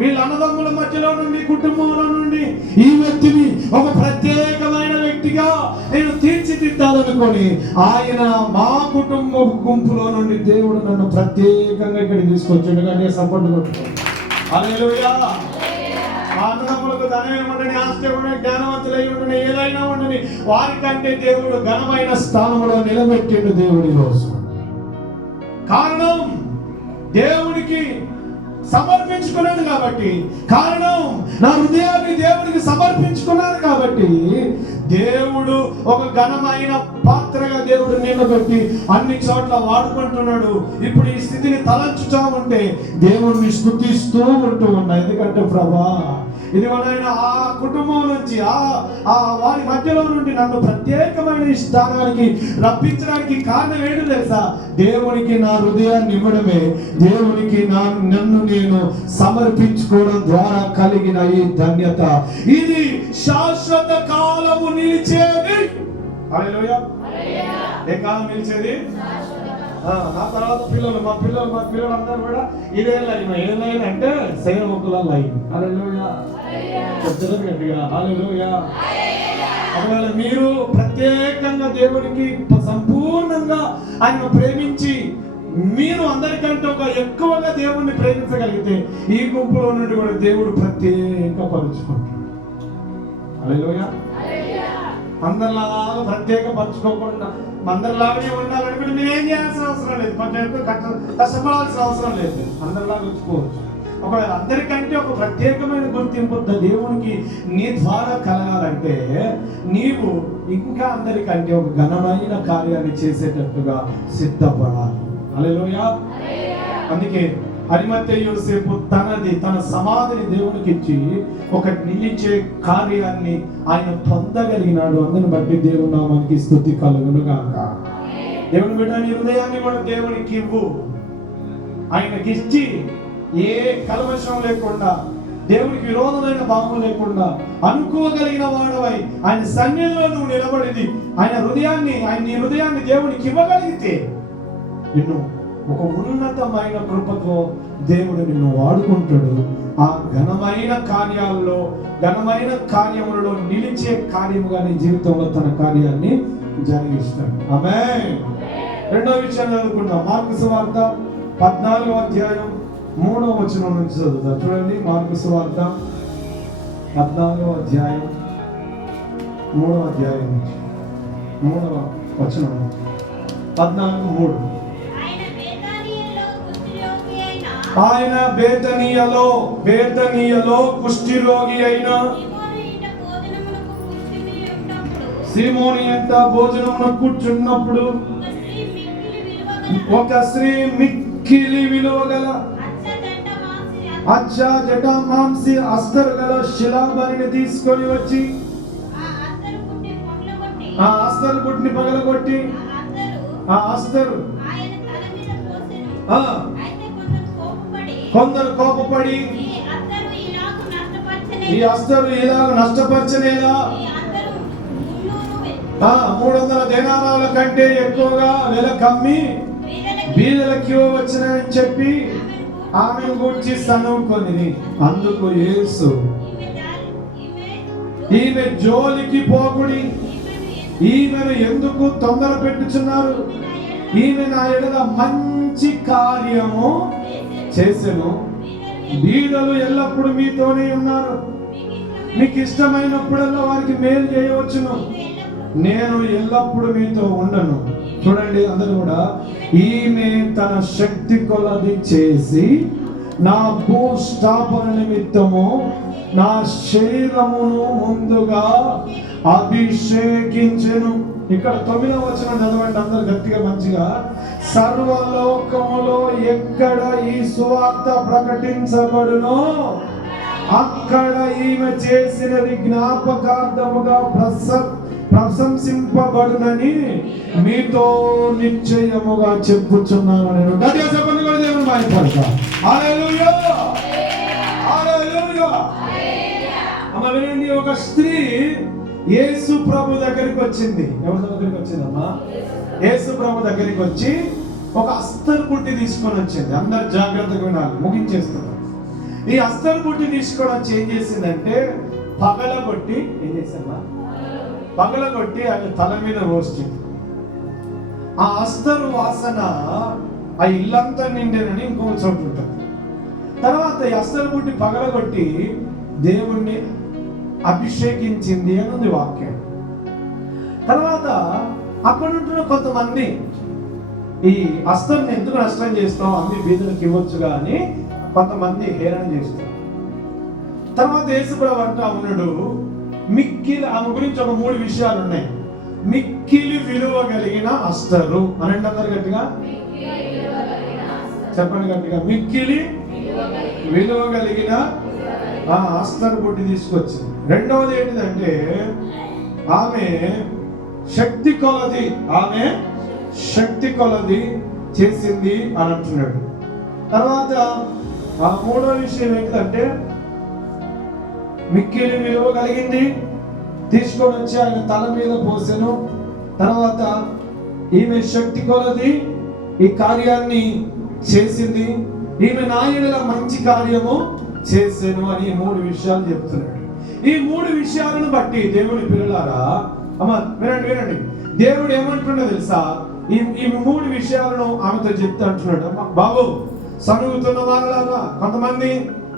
వీళ్ళ అన్నదమ్ముల మధ్యలో నుండి, కుటుంబంలో నుండి ఈ వ్యక్తిని ఒక ప్రత్యేకమైన వ్యక్తిగా నేను తీర్చిదిద్దాలనుకొని ఆయన మా కుటుంబ గుంపులో నుండి దేవుడు నన్ను ప్రత్యేకంగా ఇక్కడ తీసుకొచ్చాడు. కానీ సపోర్ట్ కొట్టుకోండి. హల్లెలూయా. మా అన్నదమ్ములకు ధనమే ఉండని, ఆస్తి ఉండని, జ్ఞానవంతులై ఉండని, ఏదైనా ఉండని, వారికంటే దేవుడు ఘనమైన స్థానంలో నిలబెట్టిండు దేవుడి రోజు. కారణం దేవుడికి సమర్పించుకున్నాను కాబట్టి, కారణం నా హృదయాన్ని దేవుడికి సమర్పించుకున్నాను కాబట్టి దేవుడు ఒక ఘనమైన పాత్రగా దేవుడు నిలబెట్టి అన్ని చోట్ల వాడుకుంటున్నాడు. ఇప్పుడు ఈ స్థితిని తలంచుతా ఉంటే దేవుడిని స్తుతిస్తూ ఉంటూ ఉన్నా. ఎందుకంటే ప్రభా ఇది ఆయన ఆ కుటుంబం నుంచి ఆ వారి మధ్యలో నుండి నన్ను ప్రత్యేకమైన స్థానానికి రప్పించడానికి కారణం ఏంటో తెలుసా? దేవునికి నా హృదయాన్ని ఇవ్వడమే, దేవునికి నన్ను నేను సమర్పించుకోవడం ద్వారా కలిగిన ఈ ధన్యత. ఇది శాశ్వత కాలము నిలిచేది. హల్లెలూయా. ఏ కాలం నిలిచేది? నా తర్వాత మా పిల్లలు అందరూ కూడా ఇదే లైన్. ఏ లైన్ అంటే సేవకుల లైన్. హల్లెలూయా. గట్టిగా హల్లెలూయా. ఒకవేళ మీరు ప్రత్యేకంగా దేవునికి సంపూర్ణంగా ఆయన ప్రేమించి మీరు అందరికంటే ఒక ఎక్కువగా దేవుణ్ణి ప్రేమించగలిగితే ఈ గుంపులో నుండి కూడా దేవుడు ప్రత్యేకపరుచుకుంటాడు. హల్లెలూయా. అందరిలాగా ప్రత్యేకపరచుకోకుండా అందరిలాగానే ఉండాలనుకుంటే మీరేం చేయాల్సిన అవసరం లేదు, కొంచెం ఎక్కువ కష్టపడాల్సిన అవసరం లేదు. అందరిలాగా వచ్చుకోవచ్చు. ఒకవేళ అందరికంటే ఒక ప్రత్యేకమైన గుర్తింపు దేవునికి నీ ద్వారా కలగాలంటే నీవు ఇంకా అందరికంటే ఒక ఘనమైన కార్యాన్ని చేసేటట్టుగా సిద్ధపడాలి. హల్లెలూయా. అందుకే అరిమత్తె యోసేపు తన సమాధిని దేవునికి ఇచ్చి ఒక నిలిచే కార్యాన్ని ఆయన పొందగలిగినాడు. అందుని బట్టి దేవుని నామానికి స్తుతి కలుగును గాక. దేవుని బిడ్డ నీ హృదయాన్ని కూడా దేవునికి ఇవ్వు. ఆయనకి ఇచ్చి ఏ కల్మషం లేకుండా, దేవునికి విరోధమైన భావం లేకుండా అనుకోగలిగిన వాడవై ఆయన సన్నిధిలో నువ్వు నిలబడింది నీ హృదయాన్ని దేవునికి ఇవ్వగలిగితే నిన్ను ఒక ఉన్నతమైన కృపతో దేవుడు నిన్ను వాడుకుంటాడు. ఆ ఘనమైన కార్యములలో నిలిచే కార్యముగా నీ జీవితంలో తన కార్యాన్ని జరిగిస్తాడు. ఆమేన్. రెండో విషయం చదువుకుందాం. మార్కు సువార్త 14వ అధ్యాయం 3వ వచనం నుంచి చదువుతాం. చూడండి, మార్కు సువార్త 14వ అధ్యాయం 3వ అధ్యాయం నుంచి 3వ వచనం 14:3. ఆయన బేతనీయలో కుష్ఠిరోగి అయిన సీమోను ఇంట భోజనమున కూర్చున్నప్పుడు ఒక స్త్రీ మిక్కిలి విలువగల జటామాంసి అస్తరు గల శిలాబలిని తీసుకొని వచ్చి ఆ అస్తరు గుడ్ని పగలగొట్టి ఆ అస్తరు కొందరు కోపపడి ఈ అస్తరు ఇలాగ నష్టపరచలేదా 300 దేనారాల కంటే ఎక్కువగా వెల కమ్మి బీదలకు ఇవ్వవచ్చునని చెప్పి ఆమెను గూర్చి సనుకొని, అందుకు యేసు ఈమె జోలికి పోకుడి, ఈమెను ఎందుకు తొందర పెట్టుచున్నారు, ఈమె నా ఎడల మంచి కార్యము చేసెను. బీదలు ఎల్లప్పుడూ మీతోనే ఉన్నారు, మీకు ఇష్టమైనప్పుడల్లా వారికి మేలు చేయవచ్చును, నేను ఎల్లప్పుడూ మీతో ఉండను. చూడండి అందరూ కూడా, ఈమె తన శక్తి కొలది చేసి నా భూస్థాపన నిమిత్తము నా శరీరమును ముందుగా అభిషేకించెను. ఇక్కడ 9వ వచనం చదవండి అందరు గట్టిగా మంచిగా. సర్వలోకములో ఎక్కడ ఈ సువార్త ప్రకటించబడునో అక్కడ ఈమె చేసినది జ్ఞాపకార్థముగా ప్రశంసింపబడునని మీతో నిశ్చయముగా చెప్పుచున్నాను. నేను గట్టిగా చెప్పండి కూడా దేవుని మహిమపరచు. హల్లెలూయా హల్లెలూయా. అమ్మ వినండి, ఒక స్త్రీ యేసు ప్రభు దగ్గరికి వచ్చింది. ఎవరి దగ్గరికి వచ్చిందమ్మా? యేసు ప్రభు దగ్గరికి వచ్చి ఒక అస్తరు బుట్టి తీసుకొని వచ్చింది. అందరు జాగ్రత్తగా వినాలి, ముగించేస్తున్నారు. ఈ అస్తరు బుట్టి తీసుకొని వచ్చి ఏం చేసిందంటే పగలగొట్టి ఏం చేసిందా? పగలగొట్టి ఆయన తల మీద పోసింది. ఆ అస్తరు వాసన ఆ ఇల్లంతా నిండేనని ఇంకొక చోటు ఉంటుంది. తర్వాత ఈ అస్తరు బుట్టి పగలగొట్టి దేవుణ్ణి అభిషేకించింది అని ఉంది వాక్యం. తర్వాత అక్కడ ఉంటున్న కొంతమంది ఈ అస్తరుని ఎందుకు నష్టం చేస్తాం, అన్ని బీదలకు ఇవ్వచ్చుగా అని కొంతమంది హేళన చేస్తారు. తర్వాత యేసుప్రభు అంటా ఉన్నాడు, మిక్కిలి, ఆమె గురించి ఒక 3 విషయాలు ఉన్నాయి. మిక్కిలి విలువ కలిగిన అస్తరు అనండి అందరు గట్టిగా చెప్పండి, గట్టిగా. మిక్కిలి విలువ కలిగిన అస్తరు బుట్టి తీసుకొచ్చింది. రెండవది ఏంటిదంటే ఆమె శక్తి కొలది చేసింది అని అంటున్నాడు. తర్వాత 3వ విషయం ఏంటంటే మిక్కిలి విలువ కలిగింది, తీసుకొని వచ్చి ఆయన తల మీద పోసెను. తర్వాత ఈమె శక్తి కొలది ఈ కార్యాన్ని చేసింది, ఈమె నా ఎడల మంచి కార్యము చేసెను అని 3 విషయాలు చెప్తున్నాడు. ఈ 3 విషయాలను బట్టి దేవుని పిల్లలారా, అమ్మ వినండి, దేవుడు ఏమంటున్నాడో తెలుసా? ఈ 3 విషయాలను ఆమెతో చెప్తా అంటున్నాడు. అమ్మ బాబు, సనుగుతున్న వాళ్ళలాగా కొంతమంది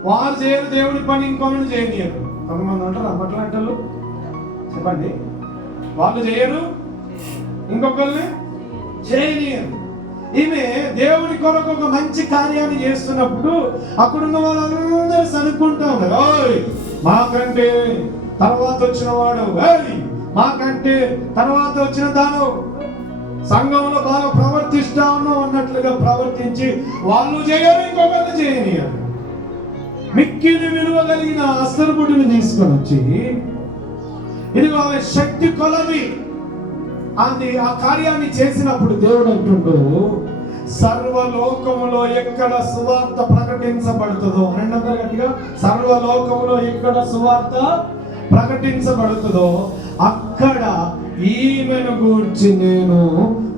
వారు చేయరు దేవుడి పని, ఇంకొకరిని చేయనియరు. కొంతమంది ఉంటారు అమ్మట్లాంటలు, చెప్పండి, వాళ్ళు చేయరు ఇంకొకరిని చేయనియరు. ఈమె దేవుడి కొరకు ఒక మంచి కార్యాన్ని చేస్తున్నప్పుడు అక్కడున్న వాళ్ళందరూ సనుక్కుంటా ఉన్నారు, ఓయ్ మాకంటే తర్వాత వచ్చిన వాడు, మాకంటే తర్వాత వచ్చిన దాను, సంఘంలో బాగా ప్రవర్తిస్తా ఉన్నాం అన్నట్లుగా ప్రవర్తించి వాళ్ళు చేయరు ఇంకొకరిని చేయనియరు. మిక్కిలి విలువ కలిగిన అస్తరు బుట్టిని తీసుకొని వచ్చి ఇదిగో ఆమె శక్తి కొలది అది ఆ కార్యాన్ని చేసినప్పుడు దేవుడు అంటుంటూ, సర్వలోకములో ఎక్కడ సువార్త ప్రకటించబడుతుందో, రెండవ గట్టిగా, సర్వలోకములో ఎక్కడ సువార్త ప్రకటించబడుతుందో అక్కడ ఈమెను గూర్చి నేను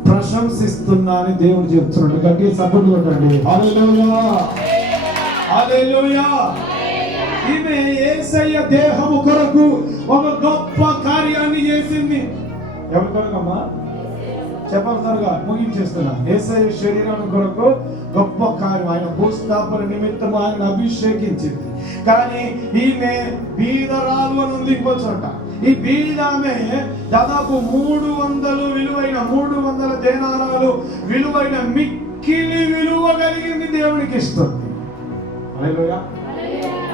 ప్రశంసిస్తున్నానని దేవుడు చెప్తున్నాడు. గట్టిగా సపోర్ట్ కొట్టండి. హల్లెలూయా హల్లెలూయా. ఈమె యేసయ్య దేహము కొరకు ఒక గొప్ప కార్యాన్ని చేసింది. ఎవరి కొరకమ్మా? చెప్పాలి త్వరగా, ముగించేస్తున్నా. యేసయ్య శరీరం కొరకు గొప్ప కార్యం, ఆయన భూస్థాపన నిమిత్తం ఆయన అభిషేకించింది. కానీ ఈమె బీదరాలు అని ఉంది ఇంకో చోట. ఈ బీదామె దాదాపు 300 దేనారాలు విలువైన మిక్కిలి విలువ కలిగింది దేవునికి ఇస్తుంది. హల్లెలూయా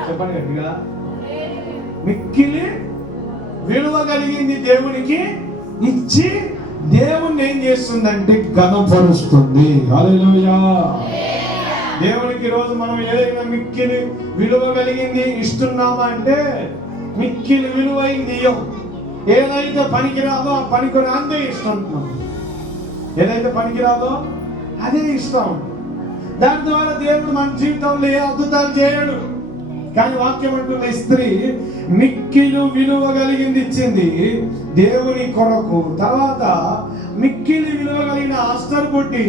చెప్పండి గట్టిగా. మిక్కిలి విలువ కలిగింది దేవునికి ఇచ్చి దేవుణ్ణి ఏం చేస్తుందంటే ఘనపరుస్తుంది. హల్లెలూయా. దేవునికి ఈరోజు మనం ఏదైనా మిక్కిలి విలువ కలిగింది ఇస్తున్నామా అంటే మిక్కిలి విలువైంది ఇయ్యం. ఏదైతే పనికిరాదో ఆ పనికొని అంతే ఇస్తుంటున్నాం. ఏదైతే పనికిరాదో అదే ఇస్తాం. దాని ద్వారా దేవుడు మన జీవితంలో ఏ అద్భుతాలు చేయడు. కానీ వాక్యం అంటున్న స్త్రీ మిక్కిలు విలువ కలిగింది ఇచ్చింది దేవుని కొరకు. తర్వాత మిక్కిలి విలువ కలిగిన ఆస్టర్ కొట్టి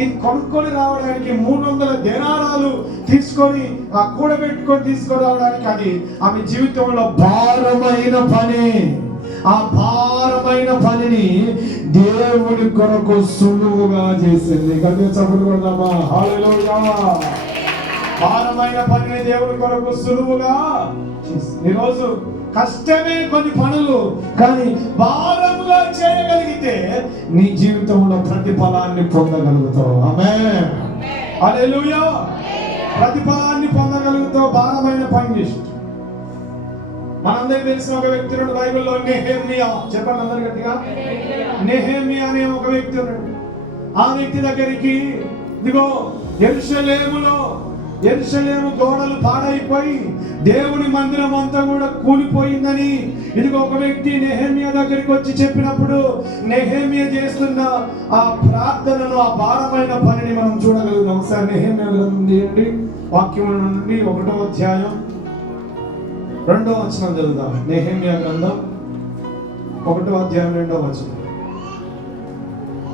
ఇది కొనుక్కొని రావడానికి 300 దేనారాలు తీసుకొని ఆ కూడబెట్టుకొని తీసుకురావడానికి అది ఆమె జీవితంలో భారమైన పని. ఆ భారమైన పనిని దేవుడి కొరకు సులువుగా చేసింది. గట్టిగా చప్పట్లు కొడదామా? హల్లెలూయా. భారమైన పనిని దేవుడి కొరకు సులువుగా చేసింది. ఈరోజు కష్టమే కొన్ని పనులు, కానీ భారముగా చేయగలిగితే నీ జీవితంలో ప్రతిఫలాన్ని పొందగలుగుతావు. ఆమేన్. హల్లెలూయా. ప్రతిఫలాన్ని పొందగలుగుతావు భారమైన పని చేసి. మనందరికి తెలిసిన ఒక వ్యక్తి ఉన్నాడు బైబిల్లో, నెహెమ్యా. చెప్పండి అందరు గట్టిగా. నెహెమ్యా అనే ఒక వ్యక్తి ఉన్నాడు. ఆ వ్యక్తి దగ్గరికి ఇదిగో యెరూషలేము గోడలు పాడైపోయి దేవుని మందిరం అంతా కూడా కూలిపోయిందని ఇదిగో ఒక వ్యక్తి నెహెమ్యా దగ్గరికి వచ్చి చెప్పినప్పుడు నెహెమ్యా చేస్తున్న ఆ ప్రార్థనను, ఆ భారమైన పనిని మనం చూడగలుగుతాం. ఒకసారి నెహెమ్యా గ్రంథం వాక్యం నుండి 1వ అధ్యాయం 2వ వచనం చదువుదాం. నెహెమ్యా గ్రంథం 1వ అధ్యాయం 2వ వచనం.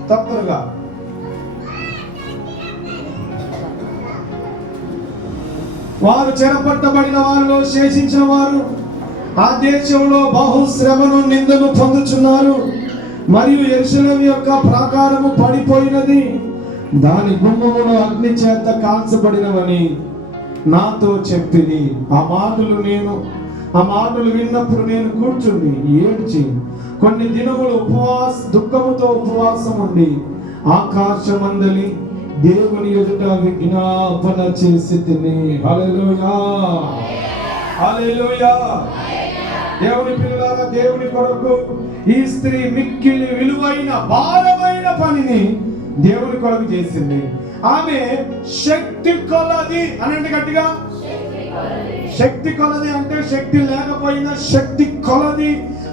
తప్పగా వారు చెరపట్టబడిన వారిలో శేషించిన వారు ఆ దేశంలో బహుశ్రమను నిందను పొందుచున్నారు. మరియు యెరూషలేము యొక్క ప్రాకారము పడిపోయినది, దాని గుమ్మములు అగ్ని చేత కాల్చబడినవని నాతో చెప్పింది. ఆ మాటలు విన్నప్పుడు నేను కూర్చుండి ఏడ్చి కొన్ని దినములు దుఃఖముతో ఉపవాసం ఉండి ఆకాశమందలి దేవుని ఎదుట విజ్ఞాపన చేసి తిని. హల్లెలూయా. హల్లెలూయా. దేవుని పిల్లలారా, దేవుని కొరకు ఈ స్త్రీ మిక్కిలి విలువైన భారమైన పనిని దేవుని కొరకు చేసింది. ఆమె శక్తి కొలది అనండి గట్టిగా. శక్తి కొలది అంటే శక్తి లేకపోయినా శక్తి కొలది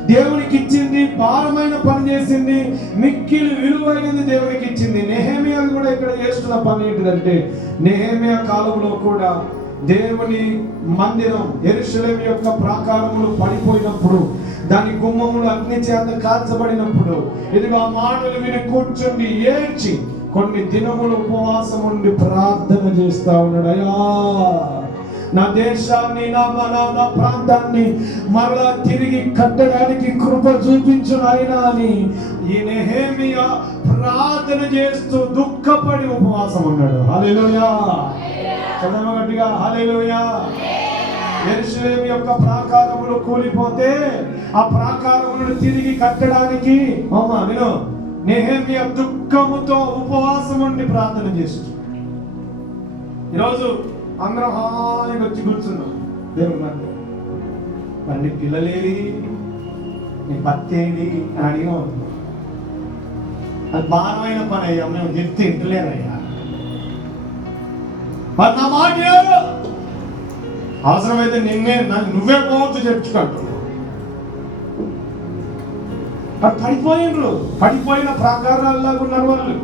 దేవునికి ఇచ్చింది. భారమైన పని చేసింది. మిక్కిలి విలువైనది దేవునికి ఇచ్చింది. నెహెమ్యా కూడా ఇక్కడ చేస్తున్న పని ఏంటిదంటే, నెహెమ్యా కాలంలో కూడా దేవుని మందిరం యెరూషలేము యొక్క ప్రాకారములు పడిపోయినప్పుడు, దాని గుమ్మములు అగ్ని చేత కాల్చబడినప్పుడు ఇదిగో ఆ మాటలు విని కూర్చుండి ఏడ్చి కొన్ని దినములు ఉపవాసం ఉండి ప్రార్థన చేస్తా ఉన్నాడు. అయ్యా, నా దేశాన్ని, నా ప్రాంతాన్ని మరలా తిరిగి కట్టడానికి కృప చూపించు నాయనా అని ఈ నెహెమ్యా ప్రార్థన చేస్తూ దుఃఖపడి ఉపవాసం ఉన్నాడు. హల్లెలూయా. చదవండి గట్టిగా. హల్లెలూయా. యెరూషలేము యొక్క ప్రాకారములు కూలిపోతే ఆ ప్రాకారములను తిరిగి కట్టడానికి నేను నెహెమ్యా దుఃఖముతో ఉపవాసం ఉండి ప్రార్థన చేస్తూ, ఈరోజు అందరం హాయిగా వచ్చి కూర్చున్నాం దేవుని మధ్య. మరి నీ పిల్లలేది, నీ భర్త ఏది అని అడిగా ఉంది. అది భారమైన పని అయ్యా, మేము చెప్తే ఇంటలేనయ్యా. మరి నా మాట అవసరమైతే నువ్వే పోవచ్చు చర్చకంటు. మరి పడిపోయిన ప్రాకారాల్లాగా ఉన్నారు వాళ్ళు.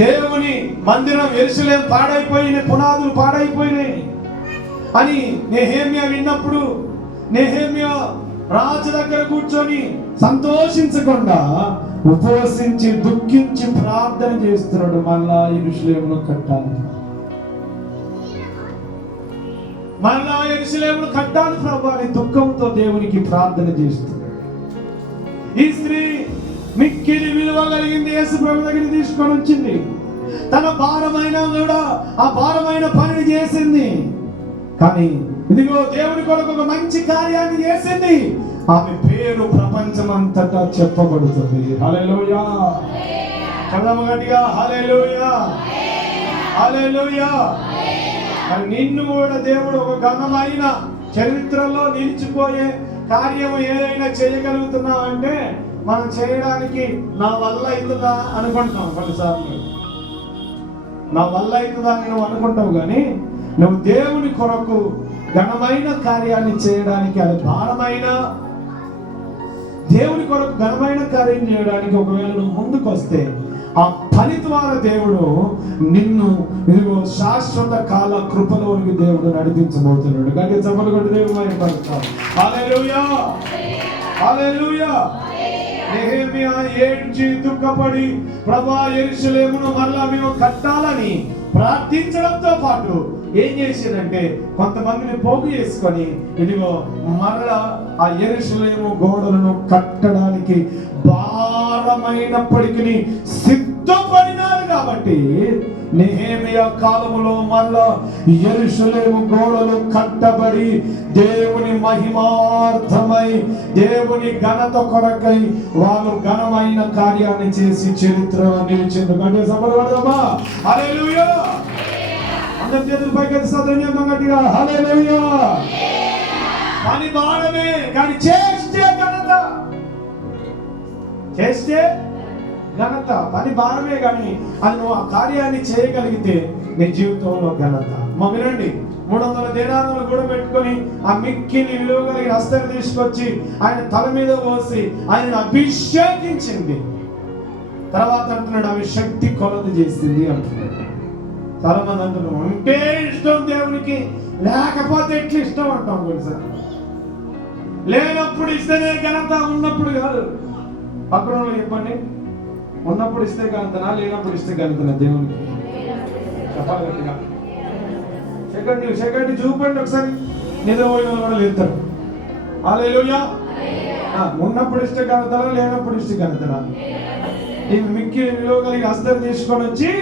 దేవుని మందిరం యెరూషలేము పాడైపోయినాయి, పునాదులు పాడైపోయినాయి అని నెహెమ్యా విన్నప్పుడు నెహెమ్యా రాజు దగ్గర కూర్చొని సంతోషించకుండా ఉపవసించి దుఃఖించి ప్రార్థన చేస్తున్నాడు. మళ్ళా యెరూషలేమును కట్టాలి, మళ్ళా యెరూషలేమును కట్టాలి ప్రభు అని దుఃఖంతో దేవునికి ప్రార్థన చేస్తున్నాడు. ఈ స్త్రీ మిక్కిలి విలువ కలిగింది యేసు ప్రభు దగ్గర తీసుకొని వచ్చింది. తన భారమైన కూడా ఆ భారమైన పనిని చేసింది. కానీ ఇదిగో దేవుని కొరకు ఒక మంచి కార్యాన్ని చేసింది. ఆమె పేరు ప్రపంచమంతటా చెప్పబడుతుంది. హల్లెలూయా. చదవము గట్టిగా. హల్లెలూయా. హల్లెలూయా. మరి నిన్ను కూడా దేవుడు ఒక ఘనమైన చరిత్రలో నిలిచిపోయే కార్యం ఏదైనా చేయగలుగుతున్నావు అంటే మనం చేయడానికి నా వల్ల అవుతుందా అనుకుంటాం. కొన్నిసార్లు నా వల్ల అవుతుందా అని నువ్వు అనుకుంటావు, కానీ నువ్వు దేవుని కొరకు ఘనమైన కార్యాన్ని చేయడానికి, అది భారమైన దేవుని కొరకు ఘనమైన కార్యం చేయడానికి ఒకవేళ నువ్వు ముందుకు వస్తే ఆ పని ద్వారా దేవుడు నిన్ను ఇదిగో శాశ్వత కాల కృపలోనికి దేవుడు నడిపించబోతున్నాడు. కానీ చప్పట్లు కొట్టి దేవుడు మహిమపరుస్తాం. హల్లెలూయా, హల్లెలూయా. నెహెమ్యా ఏడ్చి దుఃఖపడి ప్రభువా యెరూషలేమును మరలా మేము కట్టాలని ప్రార్థించడంతో పాటు ఏం చేసిందంటే కొంతమందిని పోగు చేసుకొని ఇదిగో మరలా ఆ యెరూషలేము గోడలను కట్టడానికి భారమైనప్పటికీ సిద్ధపడినారు. కాబట్టి నెహెమ్యా కాలములో మరలా యెరూషలేము గోడలు కట్టబడి దేవుని మహిమార్థమై దేవుని ఘనత కొరకై వాళ్ళు ఘనమైన కార్యాన్ని చేసి చరిత్రలో నిలిచింది. అంటే సఫలపడదామా? హల్లెలూయా. అందరి చేతులు పైకి సదన్యంగా గట్టిగా హల్లెలూయా. పని భారమే, కానీ చేస్తే ఘనత. చేస్తే ఘనత. పని భారమే, కానీ అది నువ్వు ఆ కార్యాన్ని చేయగలిగితే నీ జీవితంలో ఘనత. మా వినండి, 300 దేనారాలు కూడా పెట్టుకొని ఆ మిక్కిలి విలువ కలిగిన అస్తరు తీసుకొచ్చి ఆయన తల మీద పోసి ఆయన అభిషేకించింది. తర్వాత అంటున్నాడు అవి శక్తి కొలత చేసింది అంటున్నాడు. చాలా మంది అంటున్నాడు ఉంటే ఇష్టం దేవునికి, లేకపోతే ఎట్లా ఇష్టం అంటాం. కొన్నిసార్లు లేనప్పుడు ఇస్తేనే ఘనత, ఉన్నప్పుడు కాదు. పక్కన చెప్పండి, ఉన్నప్పుడు ఇస్తే ఘనతనా, లేనప్పుడు ఇస్తే ఘనతనా దేవునికి? చెప్పాలి గట్టిగా. సెకండ్ చూపండి ఒకసారి. నిద్రపోయిన కూడా లేస్తారు. హల్లెలూయా. ఉన్నప్పుడు ఇస్తే ఘనతనా, లేనప్పుడు ఇస్తే ఘనతనా? ఈ మిక్కి విలువ కలిగి అస్తరు తీసుకొని వచ్చి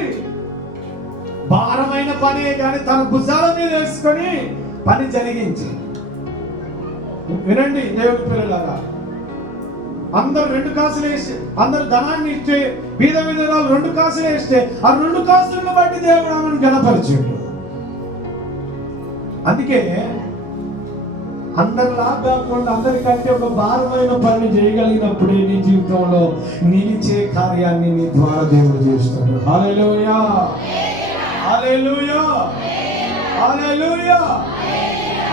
భారమైన పని కానీ తన భుజాల మీద వేసుకొని పని జరిగించి. వినండి దేవుని పిల్లలారా, అందరు 2 కాసులు వేసి, అందరు ధనాన్ని ఇస్తే, బీద విధురాలు 2 కాసులు వేస్తే ఆ 2 కాసులను బట్టి దేవుడు ఆమెను ఘనపరిచాడు. అందుకే అందరిలా కాకుండా అందరికంటే ఒక భారమైన పని చేయగలిగినప్పుడే నీ జీవితంలో నిలిచే కార్యాన్ని నీ ద్వారా దేవుడు చేస్తాడు. హల్లెలూయా, హల్లెలూయా, హల్లెలూయా.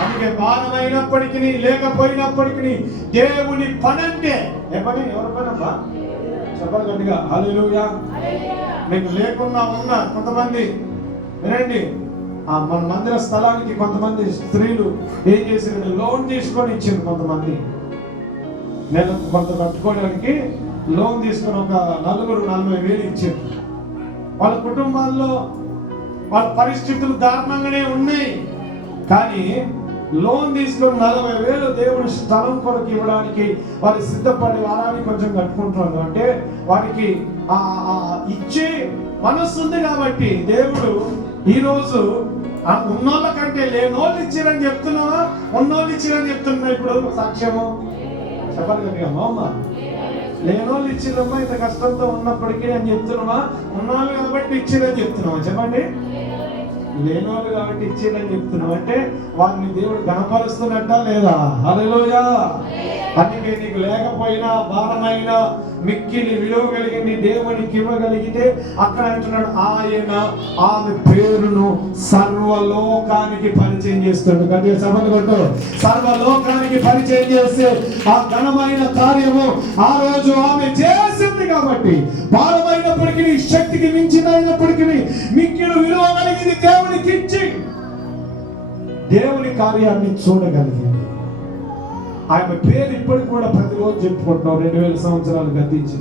అందుకే భారమైనప్పటికీ లేకపోయినప్పటికీ దేవుని పని అంటే ఏ పని? ఎవరి పని అబ్బా? చెప్పాలి గట్టిగా హల్లెలూయా. మీకు లేకున్నా ఉన్నా కొంతమంది వినండి, మన మందిర స్థలానికి కొంతమంది స్త్రీలు ఏం చేశారంటే లోన్ తీసుకొని ఇచ్చింది. కొంతమంది నెలకు కొంత కట్టుకోవడానికి లోన్ తీసుకొని ఒక 40,000 ఇచ్చారు. వాళ్ళ కుటుంబాల్లో వాళ్ళ పరిస్థితులు దారుణంగానే ఉన్నాయి, కానీ లోన్ తీసుకొని 40,000 దేవుని స్థలం కొరకు ఇవ్వడానికి వారు సిద్ధపడి వారాన్ని కొంచెం కట్టుకుంటున్నారు. అంటే వారికి ఇచ్చే మనస్సు ఉంది కాబట్టి దేవుడు ఈరోజు ఉన్నోళ్ళ కంటే లేనోళ్ళు ఇచ్చిరని చెప్తున్నావా, ఉన్నోళ్ళు ఇచ్చిరని చెప్తున్నా? ఇప్పుడు సాక్ష్యము చెప్పాలి కదా అమ్మ. లేనోళ్ళు ఇచ్చిరమ్మా ఇంత కష్టంతో ఉన్నప్పటికీ అని చెప్తున్నావా, ఉన్నోళ్ళు కాబట్టి ఇచ్చిరని చెప్తున్నావా? చెప్పండి. లేనోళ్ళు కాబట్టి ఇచ్చేదని చెప్తున్నాం అంటే వారిని దేవుడు గణపరుస్తున్నట్ట లేదా? హల్లెలూయా. అందుకే నీకు లేకపోయినా భారమైన మిక్కిలి విలువ కలిగి దేవునికి ఇవ్వగలిగితే అక్కడ అంటున్నాడు ఆయన ఆమె పేరును సర్వలోకానికి పరిచయం చేస్తాడు. కానీ సభలు కొట్టు. సర్వలోకానికి పరిచయం చేస్తే ఆ ఘనమైన కార్యము ఆ రోజు ఆమె చేసింది. కాబట్టి భారమైనప్పటికీ శక్తికి మించినప్పటికీ మిక్కిలి విలువ కలిగింది దేవునికి ఇచ్చి దేవుని కార్యాన్ని చూడగలిగింది. ఆమె పేరు ఇప్పటికి కూడా ప్రతిరోజు చెప్పుకుంటున్నావు. 2000 సంవత్సరాలు గతించి.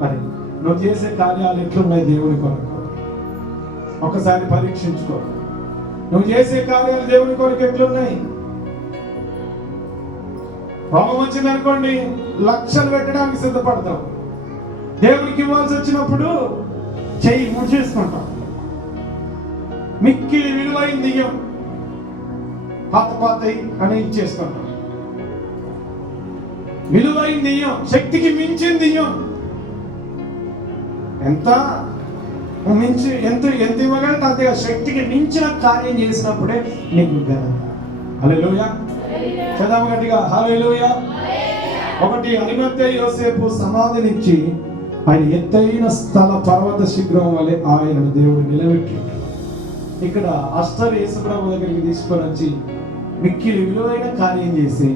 మరి నువ్వు చేసే కార్యాలు ఎట్లున్నాయి దేవుని కొరకు? ఒకసారి పరీక్షించుకో. నువ్వు చేసే కార్యాలు దేవుని కొరకు ఎట్లున్నాయి? రోగం వచ్చిందనుకోండి, లక్షలు పెట్టడానికి సిద్ధపడతాం. దేవునికి ఇవ్వాల్సి వచ్చినప్పుడు చెయ్యి ముడిచేసుకుంటాం. మిక్కిలి విలువైంది ఇయ్యం, పాత అని ఇచ్చేస్తున్నాం. విలువైంది ఇయ్యం, శక్తికి మించింది ఇయ్యం. ఎంత మించి ఎంత ఇవ్వగలిగితే అంతగా శక్తికి మించిన కార్యం చేసినప్పుడే నీకు ఘనత. హల్లెలూయా. చదవ గట్టిగా హల్లెలూయా. ఒకటి, అరిమత్తయి యోసేపు సమాధినిచ్చి ఆయన ఎత్తైన స్థల పర్వత శిఖరం వలె ఆయనను దేవుడు నిలబెట్టి ఇక్కడ అష్టరు యేసుప్రభు దగ్గరికి తీసుకొని వచ్చి మిక్కిలి విలువైన కార్యం చేసి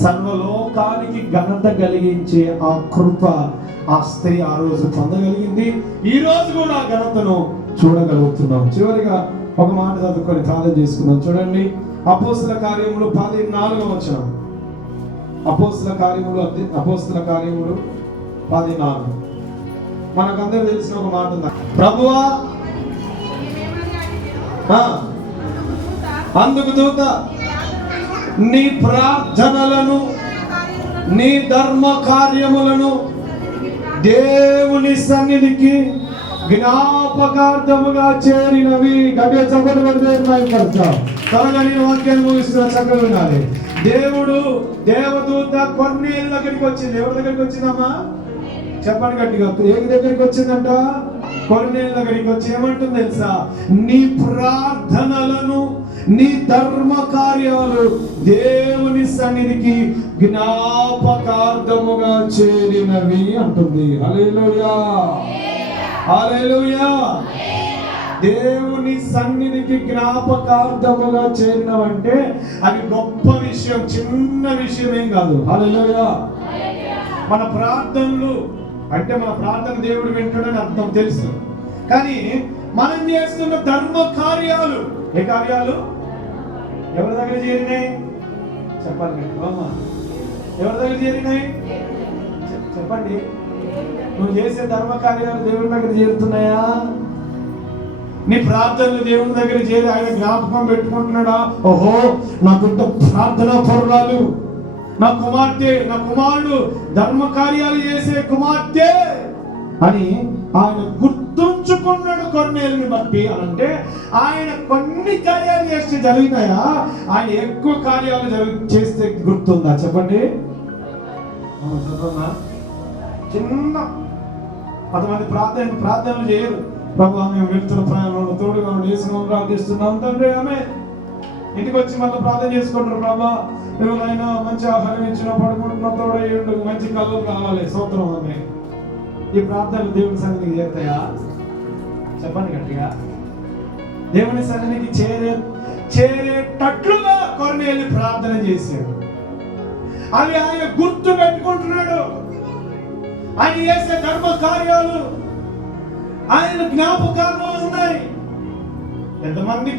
సర్వలోకానికి ఘనత కలిగించే ఆ కృప ఆ స్త్రీ ఆ రోజు పొందగలిగింది. ఈ రోజు కూడా ఆ ఘనతను చూడగలుగుతున్నాం. చివరిగా ఒక మాట చదువుకొని ప్రార్థన చేసుకున్నాం. చూడండి, అపోస్తుల కార్యములు 14వ వచనం. అపోస్తుల కార్యములు 14. మనకందరూ తెలిసిన ఒక మాట ఉంది. ప్రభువా, అందుకు దూత నీ ప్రార్థనలను నీ ధర్మ కార్యములను దేవుని సన్నిధికి జ్ఞాపకార్థముగా చేరినవి. గట్టిగా చప్పట్లు కొడితే త్వరగా నేను వాక్యాన్ని ముగిస్తున్నా, చక్కగా వినాలి. దేవదూత కొర్నేలు దగ్గరికి వచ్చింది. ఎవరి దగ్గరికి వచ్చిందమ్మా? చెప్పండి గట్టిగా. ఏ దగ్గరికి వచ్చిందంట? కొర్నేలు దగ్గరికి వచ్చి ఏమంటుంది తెలుసా? నీ ప్రార్థనలను నీ ధర్మ కార్యాలు దేవుని సన్నిధికి జ్ఞాపకార్థముగా చేరినవి అంటుంది. హల్లెలూయా, హల్లెలూయా. దేవుని సన్నిధికి జ్ఞాపకార్థముగా చేరినవంటే అది గొప్ప విషయం, చిన్న విషయం ఏం కాదు. హల్లెలూయా. మన ప్రార్థనలు అంటే మన ప్రార్థన దేవుడు వింటాడని అర్థం తెలుసు, కానీ మనం చేస్తున్న ధర్మ కార్యాలు, ఏ కార్యాలు ఎవరి దగ్గర చేరినాయి? చెప్పండి అమ్మా, ఎవరి దగ్గర చేరినాయి? చెప్పండి. నువ్వు చేసే ధర్మ కార్యాలు దేవుడి దగ్గర చేరుతున్నాయా? నీ ప్రార్థనలు దేవుని దగ్గర చేరి ఆయన జ్ఞాపకం పెట్టుకుంటున్నాడా? ఓహో, నాకుంత ప్రార్థనా పరురాలు, నా కుమార్తె, నా కుమారుడు ధర్మ కార్యాలు చేసే కుమార్తె అని ఆయన గుర్తుంచుకున్నాడు కొర్నేలుని బట్టి. అంటే ఆయన కొన్ని కార్యాలు చేస్తే జరిగినాయా? ఆయన ఎక్కువ కార్యాలు చేస్తే గుర్తుందా? చెప్పండి. చిన్న 10 మంది ప్రార్థనలు చేయరు. ప్రభు, మేము వెళ్తున్న ప్రయాణంలో తోడుగా చేసుకున్నాం, ప్రార్థిస్తున్నాం తండ్రి. ఆమె ఇంటికి వచ్చి మళ్ళీ ప్రార్థన చేసుకుంటారు. ప్రభా, ఎవరైనా మంచి ఆహారం ఇచ్చిన, పడుకుంటున్న తోడు, మంచి కళ్ళు కావాలి, స్తోత్రం అని. ఈ ప్రార్థనలు దేవుని సన్నిధికి చేరుతాయా? చెప్పండి గట్టిగా. దేవుని సన్నిధికి చేరేటట్లుగా కొర్నేలు ప్రార్థన చేశాడు. అవి ఆయన గుర్తు పెట్టుకుంటున్నాడు. ఆయన చేసే ధర్మ కార్యాలు ఆయన జ్ఞాపకాల్లో ఉన్నాయి. ఎంతమంది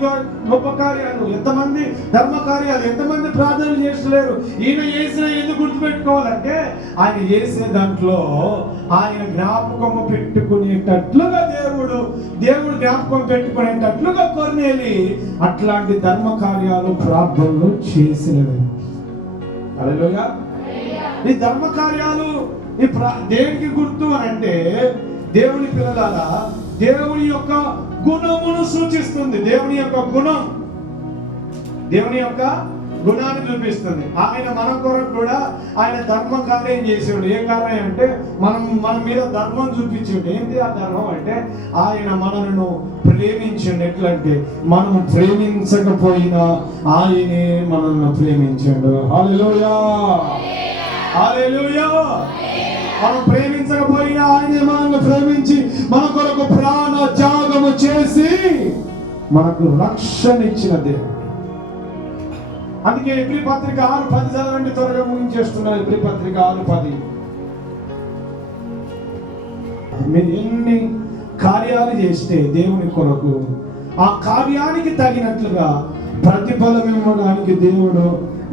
గొప్ప కార్యాలు, ఎంతమంది ధర్మ కార్యాలు, ఎంతమంది ప్రార్థనలు చేస్తలేరు. ఈయన చేసిన ఎందుకు గుర్తుపెట్టుకోవాలంటే ఆయన చేసే దాంట్లో ఆయన జ్ఞాపకము పెట్టుకునేటట్లుగా దేవుడు జ్ఞాపకం పెట్టుకునేటట్లుగా కొర్నేలి అట్లాంటి ధర్మ కార్యాలు, ప్రార్థనలు చేసినవి. హల్లెలూయా. ఈ ధర్మ కార్యాలు దేనికి గుర్తు అని అంటే, దేవుని పిల్లలారా, దేవుని యొక్క గుణమును సూచిస్తుంది. దేవుని యొక్క గుణాన్ని చూపిస్తుంది. ఆయన మన కొరకు కూడా ఆయన ధర్మ కార్యం చేసాడు. ఏ కార్యం అంటే మన మీద ధర్మం చూపించాడు. ఏంటి ఆ ధర్మం అంటే ఆయన మనలను ప్రేమించండి. ఎట్లంటే మనం ప్రేమించకపోయినా ఆయనే మనల్ని ప్రేమించాడు. హల్లెలూయా, హల్లెలూయా. మనం ప్రేమించకపోయినా ఆయనే మనల్ని ప్రేమించి మన కొరకు ప్రాణ త్యాగము చేసి మనకు రక్షణ ఇచ్చిన దేవుడు. అందుకే ఎబ్రీ పత్రిక 6:10 చదవండి, త్వరగా ముగించేస్తున్నారు. ఎబ్రీ పత్రిక 6:10. మీరు ఎన్ని కార్యాలు చేస్తే దేవుని కొరకు ఆ కార్యానికి తగినట్లుగా ప్రతిఫలం ఇవ్వడానికి దేవుడు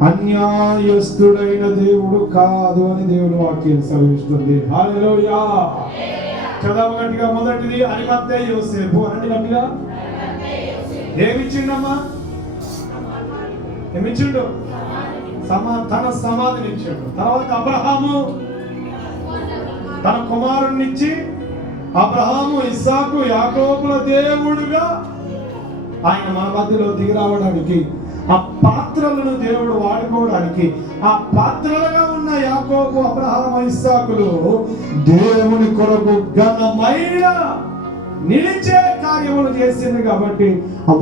అన్యాయస్తుడైన దేవుడు కాదు అని దేవుని వాక్యం సెలవిస్తుంది. హల్లెలూయా. చదవ గట్టిగా. మొదటిది అరిమత్తయి యోసేపు. అనండి గట్టిగా. ఏమిచ్చిండమ్మా? ఏమిచ్చిండు? తన సమాధినిచ్చాడు. తర్వాత అబ్రహాము తన కుమారుణ్ణిచ్చి, అబ్రహాము, ఇస్సాకు, యాకోబుల దేవుడుగా ఆయన మన మధ్యలో దిగి రావడానికి, ఆ పాత్రలను దేవుడు వాడుకోవడానికి, ఆ పాత్రలుగా ఉన్న యాకోబు, అబ్రహాము, ఇస్సాకులు దేవుని కొరకు ఘనమైన నిలిచే కార్యములు చేసింది కాబట్టి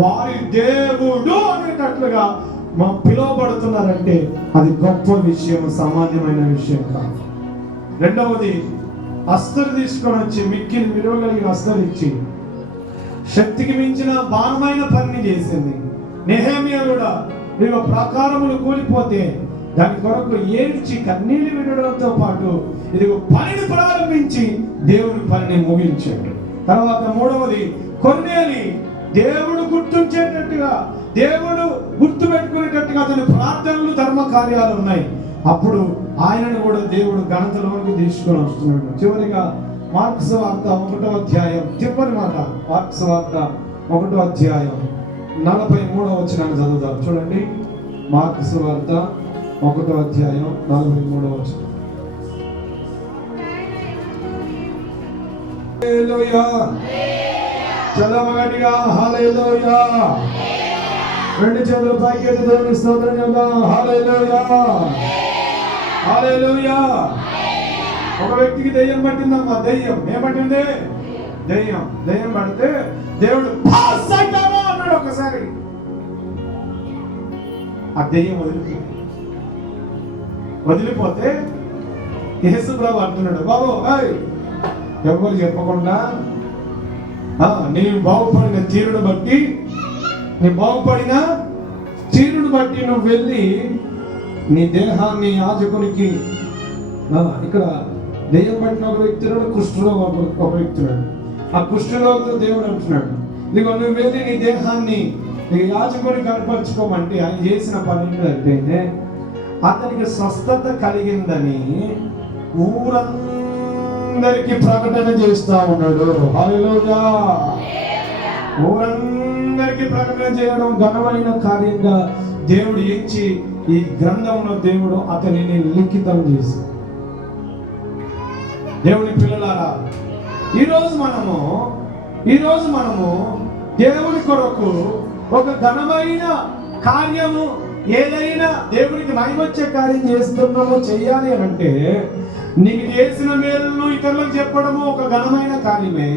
వారి దేవుడు అనేటట్లుగా పిలువబడుతున్నారంటే అది గొప్ప విషయం, సామాన్యమైన విషయం కాదు. రెండవది, అస్తరు తీసుకొని వచ్చి మిక్కిలి విలువ కలిగిన అస్తరు ఇచ్చి శక్తికి మించిన బాణమైన పని చేసింది. నెహెమ్యా కూడా ఇదిగో ప్రాకారములు కూలిపోతే దాని కొరకు ఏడ్చి కన్నీళ్లు వినడంతో పాటు ఇదిగో పనిని ప్రారంభించి దేవుని పనిని ముగించాడు. తర్వాత మూడవది, కొర్నేలి దేవుడు గుర్తుంచేటట్టుగా, దేవుడు గుర్తు పెట్టుకునేటట్టుగా అతని ప్రార్థనలు, ధర్మ కార్యాలు ఉన్నాయి. అప్పుడు ఆయనను కూడా దేవుడు ఘనతలోకి తీసుకొని వస్తున్నాడు. చివరిగా మార్కు సువార్త 1వ అధ్యాయం, చివరి మాట మార్కు సువార్త 1వ అధ్యాయం 43వ వచనాన్ని చదువుతాం. చూడండి, మార్కు సువార్త 1వ అధ్యాయం 43వ వచనం. హల్లెలూయా, చదవగలిగా హల్లెలూయా. రెండు చేతులు పైకెత్తి దేవుని స్తోత్రం చేద్దాం. హల్లెలూయా, హల్లెలూయా. ఒక వ్యక్తికి దెయ్యం పట్టిందమ్మా. దెయ్యం ఏమంటుంది? దెయ్యం పడితే దేవుడు పాస్ అంటావా అన్నాడు. ఒకసారి ఆ దెయ్యం వదిలిపోతే యేసు ప్రభు అంటున్నాడు, బాబు ఎవరు చెప్పకుండా నీవు బాగుపడిన తీరును బట్టి, నీ బాగుపడిన తీరును బట్టి నువ్వు వెళ్ళి నీ దేహాన్ని యాజకునికి, ఇక్కడ దెయ్యం పట్టిన ఒక వ్యక్తున్నాడు, కుష్ఠరోగ ఒక వ్యక్తున్నాడు. ఆ కుష్ఠరోగంతో దేవుడు అంటున్నాడు, ఇదిగో నువ్వు వెళ్ళి నీ దేహాన్ని నీ యాజకుని కనపరుచుకోమంటే ఆయన చేసిన పని ఏంటంటే అతనికి స్వస్థత కలిగిందని ఊరందరికీ ప్రకటన చేస్తా ఉన్నాడు. హల్లెలూయా, ఊరందరికీ ప్రకటన చేయడం ఘనమైన కార్యంగా దేవుడు ఎంచి ఈ గ్రంథంలో దేవుడు అతనిని లిఖితం చేసి. దేవుని పిల్లలారా, ఈరోజు మనము దేవుని కొరకు ఒక ఘనమైన కార్యము, ఏదైనా దేవునికి మహిమొచ్చే కార్యం చేస్తున్నామో చెయ్యాలి అని అంటే నీకు చేసిన మేలును ఇతరులకు చెప్పడము ఒక ఘనమైన కార్యమే.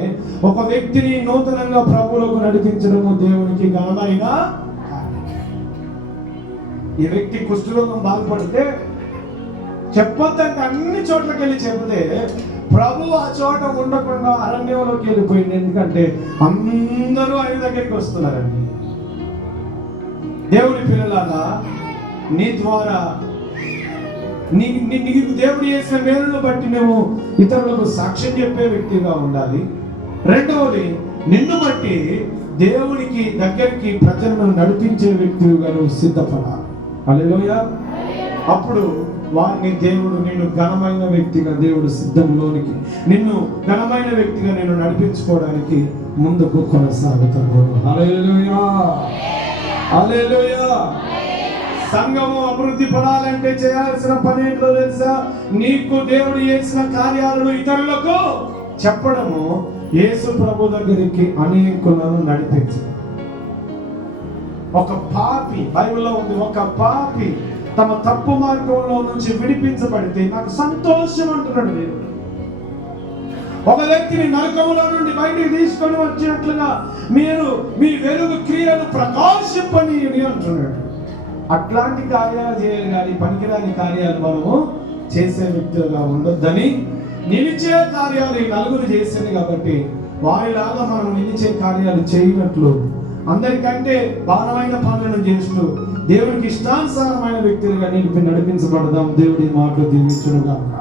ఒక వ్యక్తిని నూతనంగా ప్రభువులకు నడిపించడము దేవునికి ఘనమైన కార్యం. ఈ వ్యక్తి కుష్ఠరోగం బాగుపడితే చెప్పొద్దంటే అన్ని చోట్లకి వెళ్ళి చెబితే ప్రభు ఆ చోట ఉండకుండా అరణ్యంలోకి వెళ్ళిపోయింది. ఎందుకంటే అందరూ ఆయన దగ్గరికి వస్తున్నారండి. దేవుని పిల్లలారా, నీ ద్వారా నీకు దేవుడు చేసిన మేలును బట్టి మేము ఇతరులకు సాక్ష్యం చెప్పే వ్యక్తిగా ఉండాలి. రెండవది, నిన్ను బట్టి దేవునికి దగ్గరికి ప్రజలను నడిపించే వ్యక్తిగా నువ్వు సిద్ధపడాలి. హల్లెలూయా. అప్పుడు వారిని దేవుడు నిన్ను ఘనమైన వ్యక్తిగా దేవుడు సిద్ధంలోనికి, నిన్ను ఘనమైన వ్యక్తిగా నేను నడిపించుకోవడానికి ముందుకు కొనసాగుతాను. హల్లెలూయా, హల్లెలూయా. సంఘము అభివృద్ధి పడాలంటే చేయాల్సిన పని ఏంటో తెలుసా? నీకు దేవుడు చేసిన కార్యాలను ఇతరులకు చెప్పడము, యేసు ప్రభు దగ్గరికి అనేకులను నడిపించడం. ఒక పాపి, బైబిల్లో ఉంది, ఒక పాపి తమ తప్పు మార్గంలో నుంచి విడిపించబడితే నాకు సంతోషం అంటున్నాడు దేవుడు. ఒక వ్యక్తిని నరకములో నుండి బయటికి తీసుకొని వచ్చినట్లుగా మీరు మీ వెలుగు క్రియలు ప్రకాశింపనీయుని అంటున్నాడు. అట్లాంటి కార్యాలు చేయాలి కానీ పనికిరాని కార్యాలు మనము చేసే వ్యక్తులుగా ఉండొద్దని, నిలిచే కార్యాలు ఈ నలుగురు చేసింది కాబట్టి వారిలాగా మనం నిలిచే కార్యాలు చేయనట్లు అందరికంటే భారమైన పనులను చేస్తూ దేవుడికి ఇష్టానుసారమైన వ్యక్తులుగా నడిపించబడదాం. దేవుడి మాటలు దీవించునుగాక.